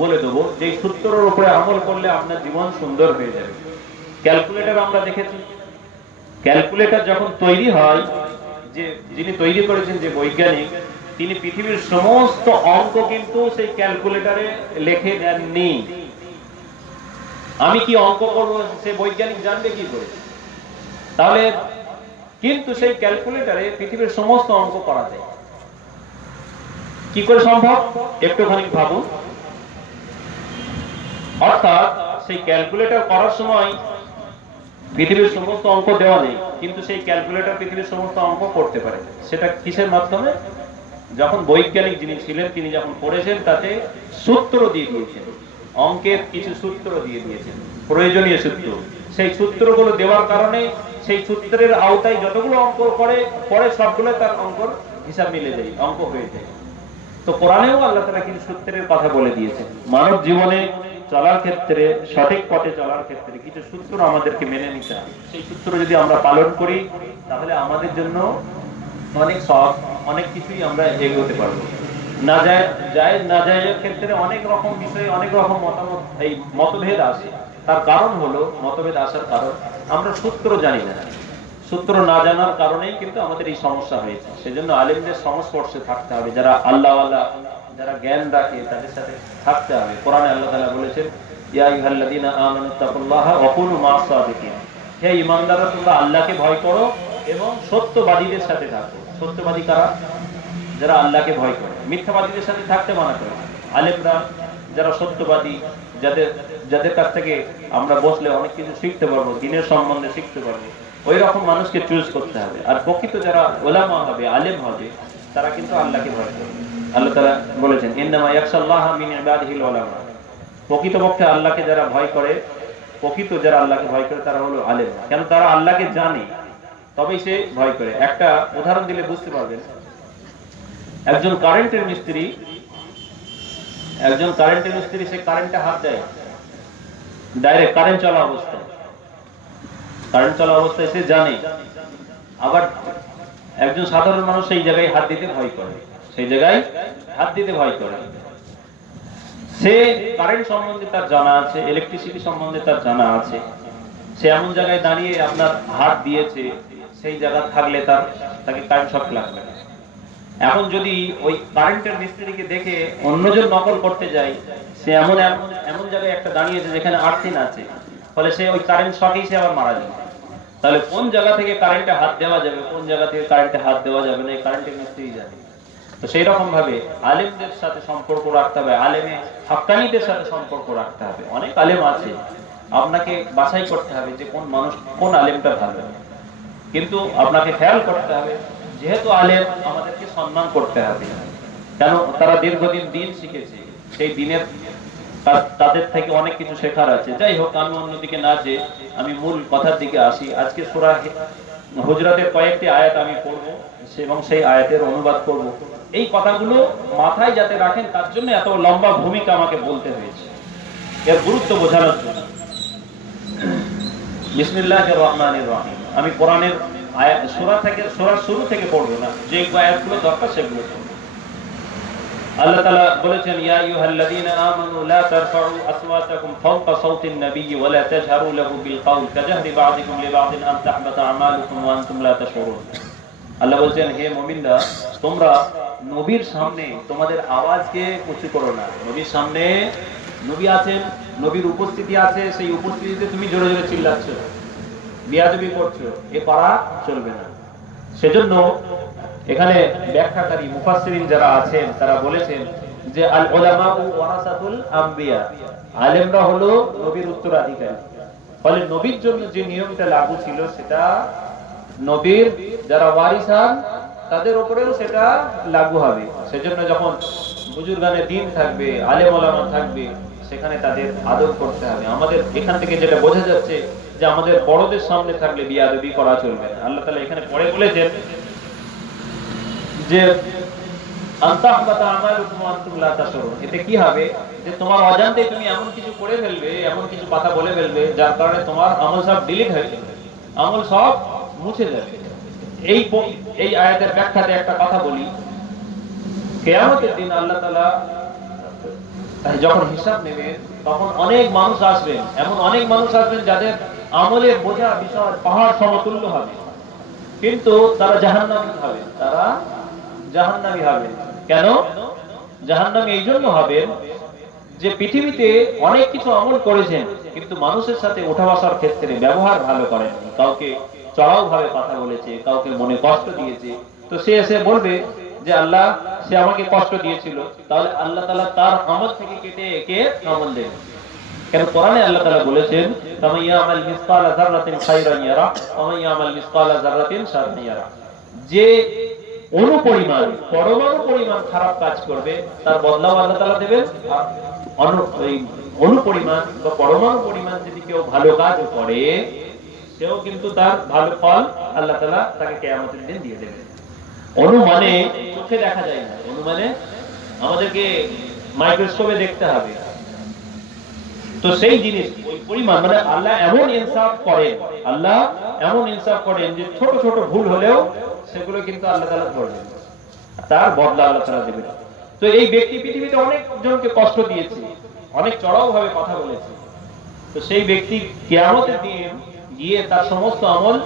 বলে দেবো, যে সূত্রের উপরে আমল করলে আপনার জীবন সুন্দর হয়ে যাবে। ক্যালকুলেটর আমরা দেখেছি, ক্যালকুলেটর যখন তৈরি হয়, যে যিনি তৈরি করেছেন যে বৈজ্ঞানিক, তিনি পৃথিবীর সমস্ত অঙ্ক কিন্তু সেই ক্যালকুলেটরে লিখে দেননি। আমি কি অঙ্ক করব সে বৈজ্ঞানিক জানবে কি করে? তাহলে কিন্তু সেই ক্যালকুলেটরে পৃথিবীর সমস্ত অঙ্ক করা যায়। কি করে সম্ভব? একটুখানি ভাবুন। অর্থাৎ সেই ক্যালকুলেটর করার সময় পৃথিবীর সমস্ত অঙ্ক দেওয়া নেই, কিন্তু সেই ক্যালকুলেটর পৃথিবীর সমস্ত অঙ্ক করতে পারে। সেটা কিসের মাধ্যমে? যখন বৈজ্ঞানিক যিনি ছিলেন তিনি যখন পড়েছেন তাতে সূত্র দিয়ে দিয়েছেন, অঙ্কের কিছু সূত্র দিয়ে দিয়েছেন, প্রয়োজনীয় সূত্র। সেই সূত্রগুলো দেওয়ার কারণে সেই সূত্রের আওতায় যতগুলো অঙ্ক পড়ে সবগুলো তার অঙ্কর হিসাব মিলে যায়, অঙ্ক হয়ে যায়। তো কোরআনেও আল্লাহ তাআলা কিছু সূত্রের কথা বলে দিয়েছেন। মানব জীবনে চলার ক্ষেত্রে, সঠিক পথে চলার ক্ষেত্রে কিছু সূত্র আমাদেরকে মেনে নিতে হবে। সেই সূত্র যদি আমরা পালন করি তাহলে আমাদের জন্য অনেক সব অনেক কিছুই আমরা এগোতে পারবো। জায়েজ নাজায়েজের ক্ষেত্রে অনেক রকম বিষয়ে অনেক রকম মতামত, এই মতভেদ আসে। তার কারণ হলো, মতভেদ আসার কারণ আমরা সূত্র জানি না। সূত্র না জানার কারণেই কিন্তু আমাদের এই সমস্যা হয়েছে। সেজন্য আলেমদের সংস্পর্শে থাকতে হবে, যারা আল্লাহওয়ালা, যারা জ্ঞান রাখে, তাদের সাথে থাকতে হবে। কোরআনে আল্লাহ তাআলা বলেছেন, ইয়া আইয়ুহাল্লাযীনা আমানুত্তাকুল্লাহা ওয়া কুনু মা'আস সাদিকিন, হে ঈমানদাররা তোমরা আল্লাহকে ভয় করো এবং সত্যবাদীদের সাথে থাকো। সত্যবাদী কারা? যারা আল্লাহকে ভয় করে। মিথ্যাবাদীদের সাথে থাকতে মানা করে। আলেমরা যারা সত্যবাদী, যাদের যাদের কাছ থেকে আমরা বসলে অনেক কিছু শিখতে পারবো, দ্বীনের সম্বন্ধে শিখতে পারবো, ওই রকম মানুষকে চুজ করতে হবে। আর প্রকৃত যারা উলামা হবে, আলেম হবে, তারা কিন্তু আল্লাহকে ভয় করবে। আল্লাহ তাআলা বলেছেন, ইন্নামা ইয়াখশাল্লাহা মিন ইবাদিহিল উলামা, প্রকৃতপক্ষে আল্লাহকে যারা ভয় করে, প্রকৃত যারা আল্লাহকে ভয় করে তারা হলো আলেম। কেন? তারা আল্লাহকে জানে, তবেই সে ভয় করে। একটা উদাহরণ দিলে বুঝতে পারবেন। একজন কারেন্টের মিস্ত্রি সে কারেন্টে হাত দেয় ডাইরেক্ট, কারেন্ট চলা অবস্থায় সে জানে। আবার একজন সাধারণ মানুষ সেই জায়গায় হাত দিতে ভয় করে, সে কারেন্ট সম্বন্ধে তার জানা আছে, ইলেকট্রিসিটি সম্বন্ধে তার জানা আছে, সে এমন জায়গায় দাঁড়িয়ে আপনার হাত দিয়েছে, সেই জায়গা থাকলে তাকে কারেন্ট শক লাগবে। এখন যদি ওই কারেন্টের মিস্ত্রিকে দেখে অন্যজন নকল করতে যায়, সে এমন জায়গায় একটা দাঁড়িয়েছে যেখানে আর্থিন আছে, ফলে সে ওই কারেন্ট শকেই সে আবার মারা যাবে। তাহলে কোন জায়গা থেকে কারেন্টে হাত দেওয়া যাবে, কোন জায়গা থেকে কারেন্টে হাত দেওয়া যাবে না, এই কারেন্টের মিস্ত্রি জানে। তো সেই রকম ভাবে আলেমদের সাথে সম্পর্ক রাখতে হবে, আলেমে হাক্কানীদের সাথে সম্পর্ক রাখতে হবে। অনেক আলেম আছে, আপনাকে বাছাই করতে হবে যে কোন আলেমটা ভালো। কিন্তু আপনাকে খেয়াল করতে হবে, যেহেতু আলেম, আমাদেরকে সম্মান করতে হবে। কেন? তারা দীর্ঘদিন দিন শিখেছে, সেই দিনের তাদের থেকে অনেক কিছু শেখার আছে। যাই হোক, আমি অন্যদিকে না যে আমি মূল কথার দিকে আসি। আজকে সূরা হুজরাতের কয়েকটি আয়াত আমি পড়ব এবং সেই আয়াতের অনুবাদ করব। এই কথাগুলো মাথায় যাতে রাখেন, তার জন্য এত লম্বা ভূমিকা আমাকে বলতে হয়েছে, এর গুরুত্ব বোঝানোর জন্য। বিসমিল্লাহির রহমানির রহিম। আমি কোরআনের সূরার শুরু থেকে পড়বো না, যে আয়াতগুলো দরকার সেগুলো পড়ব। আল্লাহ তাআলা বলেছেন, ইয়া আইয়ুহাল্লাযীনা আমানু লা তারফাউ আসওয়াতাকুম ফাওকা সাওতিন নাবিয়্যি ওয়া লা তাজহারু লাহু বিল কাওল কাজাহরি বা'দিকুম লিবা'দিন আন তাহবাতা আমালুকুম ওয়া আনতুম লা তাশউরুন। আল্লাহ বলেছেন, হে মুমিনরা, তোমরা নবীর সামনে তোমাদের আওয়াজকে উঁচু করো না। নবীর সামনে, নবী আছেন, নবীর উপস্থিতি আছে, সেই উপস্থিতিতে তুমি জোরে জোরে চিল্লাচ্ছ, বিয়াদবি করছো, এ করা চলবে না। সেজন্য এখানে ব্যাখ্যাকারী মুফাসসিরিন যারা আছেন তারা বলেছেন যে আল উলামাউ ওয়ারাসাতুল আম্বিয়া, আলেমরা হলো নবীর উত্তরাধিকারী। ফলে নবীর জন্য যে নিয়মটা লাগু ছিল, সেটা নবীর যারা ওয়ারিসান তাদের উপরেও সেটা লাগু হবে। সেজন্য যখন বুজুর্গানে দ্বীন থাকবে, আলেম ওলামা থাকবে, সেখানে তাদের আদব করতে হবে। আমাদের এখান থেকে যেটা বোঝা যাচ্ছে যে আমাদের বড়দের সামনে থাকলে বিয়াদবি করা চলবে না। আল্লাহ তাআলা এখানে পরে বলেছেন যে আনতাহবাতা আমালুকুম ওয়া আনতুম লা তাশউরুন। এতে কি হবে যে তোমার অজান্তে তুমি এমন কিছু করে ফেলবে, এমন কিছু কথা বলে ফেলবে, যার কারণে তোমার আমল সব ডিলিট হয়ে যাবে, আমল সব মুছে যাবে। এই আয়াতের ব্যাখ্যাতে একটা কথা বলি। কিয়ামতের দিন আল্লাহ তাআলা যখন হিসাব নেবেন, তখন অনেক মানুষ আসবেন, এমন অনেক মানুষ আসবেন যাদের আমলের বোঝা বিশাল পাহাড় সমতুল্য হবে, কিন্তু তারা জাহান্নামী হবেন। কেন জাহান্নামী? এই জন্য হবেন যে পৃথিবীতে অনেক কিছু আমল করেছেন, কিন্তু মানুষের সাথে ওঠা বসার ক্ষেত্রে ব্যবহার ভালো করেননি। কাউকে চড়াও ভাবে কথা বলেছে, কাউকে মনে কষ্ট দিয়েছে, তো সে এসে বলবে যে আল্লাহ, সে আমাকে কষ্ট দিয়েছিল, তাহলে আল্লাহ তাআলা তার আমল থেকে কেটে একে আমল দেন। কেন? কোরআনে আল্লাহ তাআলা বলেছেন, ফামাইয়ামাল মিসকালা যাররাতিন খায়রান ইয়ারা ওয়া মাইয়ামাল মিসকালা যাররাতিন শাররান ইয়ারা। যে অনুপরিমাণ, পরমাণু পরিমাণ খারাপ কাজ করবে, তার বদলাও আল্লাহ তাআলা দেবেন। আর অনুপরিমাণ বা পরমাণু পরিমাণ যদি কেউ ভালো কাজ করে, সেও কিন্তু তার ভালো ফল আল্লাহ তাআলা তাকে কিয়ামতের দিন দিয়ে দেবেন। অনু মানে চোখে দেখা যায় না, অনু মানে আমাদেরকে মাইক্রোস্কোপে দেখতে হবে। তো সেই জিনিস ওই পরিমাণ, মানে আল্লাহ এমন ইনসাফ করেন যে ছোট ছোট ভুল হলেও সেগুলো কিন্তু আল্লাহ তাআলা ধরবেন, তার বদলা আল্লাহ তাআলা দেবেন। তো এই ব্যক্তি পৃথিবীতে অনেক জনকে কষ্ট দিয়েছে, অনেক চড়াও ভাবে কথা বলেছে। তো সেই ব্যক্তি কিয়ামতের দিন গিয়ে তার সমস্ত আমল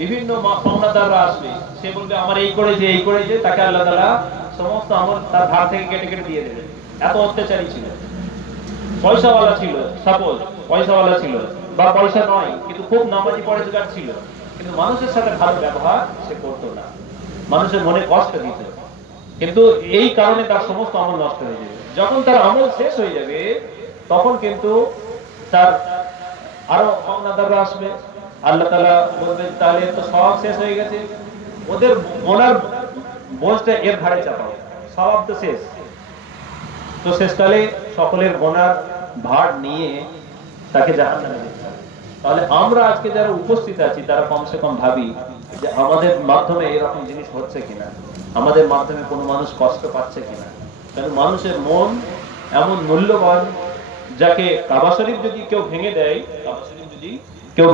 বিভিন্ন পাওনাদাররা আসবে, সে বলবে আমার এই করেছে, তাকে আল্লাহ তাআলা সমস্ত আমল তার ভাগ থেকে কেটে কেটে দিয়ে দেবে। এত অত্যাচারী ছিল। পয়সাওয়ালা ছিল, সাপোজ পয়সাওয়ালা ছিল বা পয়সা নয় কিন্তু খুব নামাজি পরেজগার ছিল, কিন্তু মানুষের সাথে ভালো ব্যবহার সে করতো না, মানুষের মনে কষ্ট দিত, কিন্তু এই কারণে তার সমস্ত আমল নষ্ট হয়ে যাবে। যখন তার আমল শেষ হয়ে যাবে তখন কিন্তু তার আরো পাওনাদাররা আসবে, আল্লাহ তাআলা বলবেন তাহলে তো সব শেষ হয়ে গেছে, ওদের গোনার বোঝটা এর ঘাড়ে চাপাও, সওয়াব তো শেষ। তো শেষকালে সকলের গোনার ভার নিয়ে তাকে জাহান্নামে যেতে হবে। তাহলে আমরা আজকে যারা উপস্থিত আছি তারা কমসে কম ভাবি যে আমাদের মাধ্যমে এরকম জিনিস হচ্ছে কিনা, আমাদের মাধ্যমে কোনো মানুষ কষ্ট পাচ্ছে কিনা। কারণ মানুষের মন এমন মূল্যবান, যাকে কাবা শরীফ যদি কেউ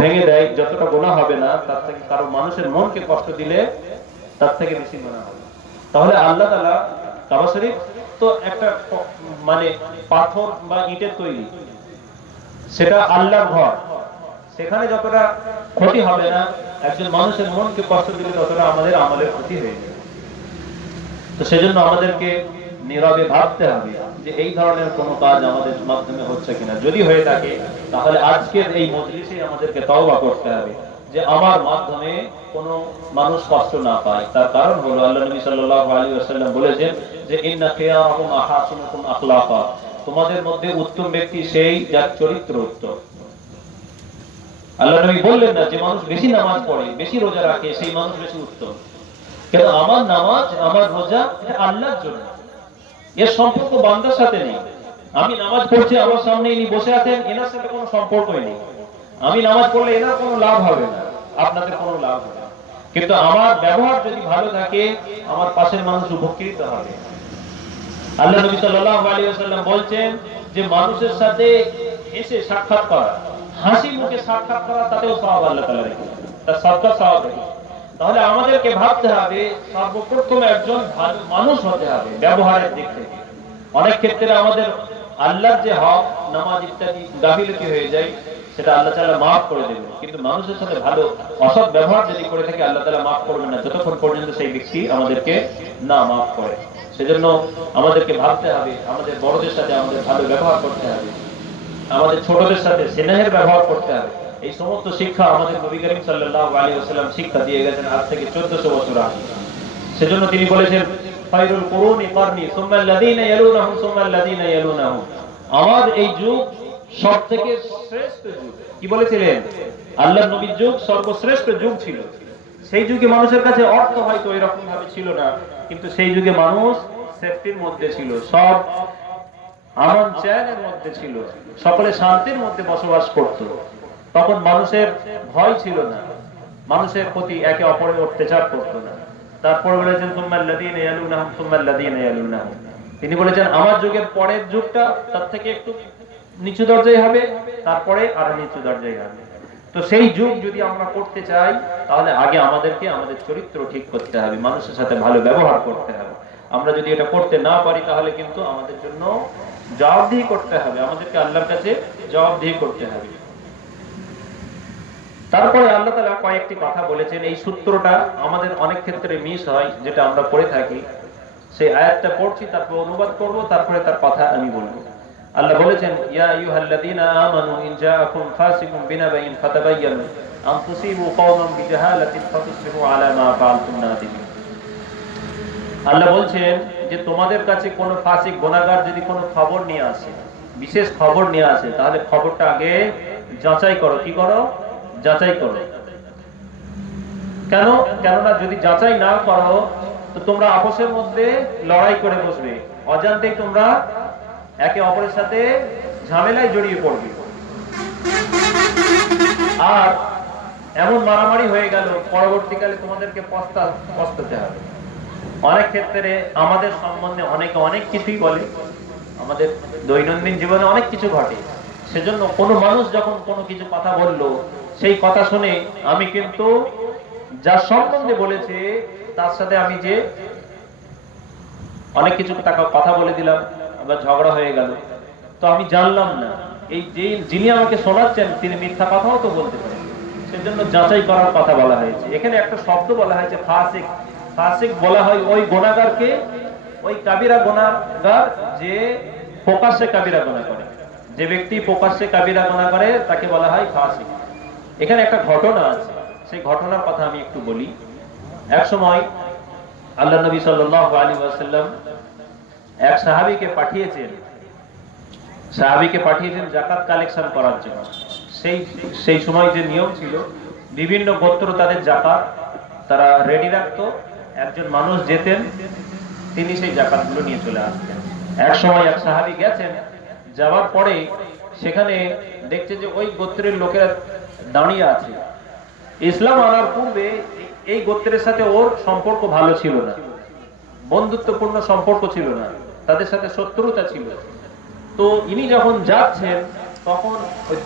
ভেঙে দেয়, যতটা গোনা হবে না তার থেকে কারো মানুষের মনকে কষ্ট দিলে তার থেকে বেশি গোনা হবে। তাহলে আল্লাহ তাআলা কাবা শরীফ তো একটা মানে পাথর বা ইটের তৈরি, সেটা আল্লাহর ঘর, সেখানে যতটা ক্ষতি হবে না, একজন মানুষের মনকে কষ্ট দিলে ততটা আমাদের আমলের ক্ষতি হয়ে যাবে। তো সেজন্য আমাদেরকে নীরবে ভাবতে হবে যে এই ধরনের কোনো কাজ আমাদের মাধ্যমে হচ্ছে কিনা। যদি হয়ে থাকে তাহলে আজকের এই মজলিসে আমাদেরকে তওবা করতে হবে যে আমার মাধ্যমে কোনো মানুষ কষ্ট না পায়। তার কারণ হলো আল্লাহ নবী সাল্লাল্লাহু আলাইহি ওয়াসাল্লাম বলেছেন যে ইন্না খিয়ারাকুম আহসানুকুম আখলাকা, তোমাদের মধ্যে উত্তম ব্যক্তি সেই যার চরিত্র উত্তম। আল্লাহ নবী বললেন না যে মানুষ বেশি নামাজ পড়ে, বেশি রোজা রাখে, সেই মানুষ বেশি উত্তম। কেন আমার নামাজ, আমার রোজা এটা আল্লাহর জন্য, এর সম্পর্ক বান্দার সাথে নেই। আমি নামাজ পড়ছি, আমার সামনে ইনি বসে আছেন, এনার সাথে কোনো সম্পর্কই নেই। আমি নামাজ পড়লে এনার কোনো লাভ হবে না, আপনাদের কোনো লাভ হবে না, কিন্তু আমার ব্যবহার যদি ভালো থাকে আমার পাশের মানুষ উপকৃত হবে। আল্লাহ নবী সাল্লাল্লাহু আলাইহি ওয়াসাল্লাম বলছেন যে মানুষের সাথে এসে সাক্ষাৎ করা, হাসি মুখে সাক্ষাৎ করা, তাতেও সওয়াব আল্লাহ তাআলা রেখেছেন, তার সদকা সওয়াব রেখেছেন। তাহলে আমাদেরকে ভাবতে হবে সর্বপ্রথম একজন ভালো মানুষ হতে হবে ব্যবহারের দিক থেকে। অনেক ক্ষেত্রে আমাদের আল্লাহর যে হক, নামাজ ইত্যাদি গাফিলতি হয়ে যায়, সেটা আল্লাহ তাআলা মাফ করে দেবেন, কিন্তু মানুষের সাথে ভালো অসৎ ব্যবহার যদি করে থাকে আল্লাহ তাআলা মাফ করবেন না যতক্ষণ পর্যন্ত সেই ব্যক্তি আমাদেরকে না মাফ করে। সেজন্য আমাদেরকে ভাবতে হবে আমাদের বড়দের সাথে আমাদের ভালো ব্যবহার করতে হবে, আমাদের ছোটদের সাথে স্নেহের ব্যবহার করতে হবে। এই সমস্ত শিক্ষা আমাদের নবী করিম সাল্লাল্লাহু আলাইহি ওয়াসাল্লাম শিক্ষা দিয়ে গেছেন আজ থেকে 1400 বছর আগে। সেজন্য তিনি বলেছেন খায়রুল কুরুনি কারনি সুম্মা আল্লাযীনা ইয়ালুনাহুম সুম্মা আল্লাযীনা ইয়ালুনাহুম, আমার এই যুগ সবথেকে শ্রেষ্ঠ যুগ। কি বলেছিলেন? আল্লাহর নবীর যুগ সর্বশ্রেষ্ঠ যুগ ছিল। সেই যুগে মানুষের কাছে অর্থ হয়তো এরকম ভাবে ছিল না, কিন্তু সেই যুগে মানুষ সেফটির মধ্যে ছিল, সব আনন্দ চ্যানের মধ্যে ছিল, সকলে শান্তির মধ্যে বসবাস করত। তখন মানুষের ভয় ছিল না, মানুষের প্রতি একে অপরের অত্যাচার করতো না। তারপরে বলেছেন সুম্মা আল্লাযীনা ইয়ালুনাহুম সুম্মা আল্লাযীনা ইয়ালুনাহুম, তিনি বলেছেন আমার যুগের পরের যুগটা তার থেকে একটু নিচু দরজায় হবে, তারপরে আরো নিচু দরজায় হবে। তো সেই যুগ যদি আমরা করতে চাই তাহলে আগে আমাদেরকে আমাদের চরিত্র ঠিক করতে হবে, মানুষের সাথে ভালো ব্যবহার করতে হবে। আমরা যদি এটা করতে না পারি তাহলে কিন্তু আমাদের জন্য জবাবদিহি করতে হবে, আমাদেরকে আল্লাহর কাছে জবাবদিহি করতে হবে। তারপরে আল্লাহ তাআলা কয়েকটি কথা বলেছেন, এই সূত্রটা আমাদের অনেক ক্ষেত্রে মিস হয়, যেটা আমরা পড়ে থাকি। সেই আয়াতটা পড়ছি, তারপর অনুবাদ করব, তারপরে তার কথা আমি বলবো। আল্লাহ বলেছেন ইয়া আইয়ুহাল্লাযীনা আমানু ইন জাআকুম ফাসিকুম বিনাবাইন ফাতাবায়ানু আন তুসিবু কওমান বিজাহালাতিন ফাতুসবিহু আলা মা ফাআলতুম নাদিমিন। আল্লাহ বলছেন যে তোমাদের কাছে কোনো ফাসিক গুনাহগার যদি কোনো খবর নিয়ে আসে, বিশেষ খবর নিয়ে আসে, তাহলে খবরটা আগে যাচাই করো। কি করো? যাচাই করো। কেন? কেননা যদি যাচাই না করো তো তোমরা আপসের মধ্যে লড়াই করে বসবে, অজান্তেই তোমরা একে অপরের সাথে ঝামেলায় জড়িয়ে পড়বে, আর এমন মারামারি হয়ে গেল পরবর্তীকালে তোমাদেরকে পস্তাতে হবে। অনেক ক্ষেত্রে আমাদের সম্বন্ধে অনেকে অনেক কিছুই বলে, আমাদের দৈনন্দিন জীবনে অনেক কিছু ঘটে। সেজন্য কোনো মানুষ যখন কোনো কিছু কথা বললো, সেই কথা শুনে আমি কিন্তু যার সম্বন্ধে বলেছে তার সাথে আমি যে অনেক কিছু কথা বলে দিলাম, আবার ঝগড়া হয়ে গেল। তো আমি জানলাম না এই যে যিনি আমাকে শোনাচ্ছেন তিনি মিথ্যা কথাও তো বলতে পারেন, সেজন্য যাচাই করার কথা বলা হয়েছে। এখানে একটা শব্দ বলা হয়েছে ফাসিক। ফাসিক বলা হয় ওই গুনাহগারকে, ওই কাবিরা গুনাহগার যে প্রকাশ্যে কাবিরা গুনাহ করে। যে ব্যক্তি প্রকাশ্যে কাবিরা গুনাহ করে তাকে বলা হয় ফাসিক। এখানে একটা ঘটনা আছে, সেই ঘটনার কথা আমি একটু বলি। এক সময় আল্লাহ নবী সাল্লাল্লাহু আলাইহি ওয়াসাল্লাম এক সাহাবীকে পাঠিয়েছেন যাকাত কালেকশন করার জন্য। সেই সময় যে নিয়ম ছিল, বিভিন্ন গোত্র তাদের যাকাত তারা রেডি রাখতো, একজন মানুষ যেতেন, তিনি সেই যাকাতগুলো নিয়ে চলে আসতেন। এক সময় এক সাহাবী গেছেন, যাওয়ার পরে সেখানে দেখছে যে ওই গোত্রের লোকেরা দাঁড়িয়ে আছে। ইসলাম আনার পূর্বে এই গোত্রের সাথে ওর সম্পর্ক ভালো ছিল না, বন্ধুত্বপূর্ণ সম্পর্ক ছিল না, তাদের সাথে শত্রুতা ছিল। তো ইনি যখন যাচ্ছেন তখন ওই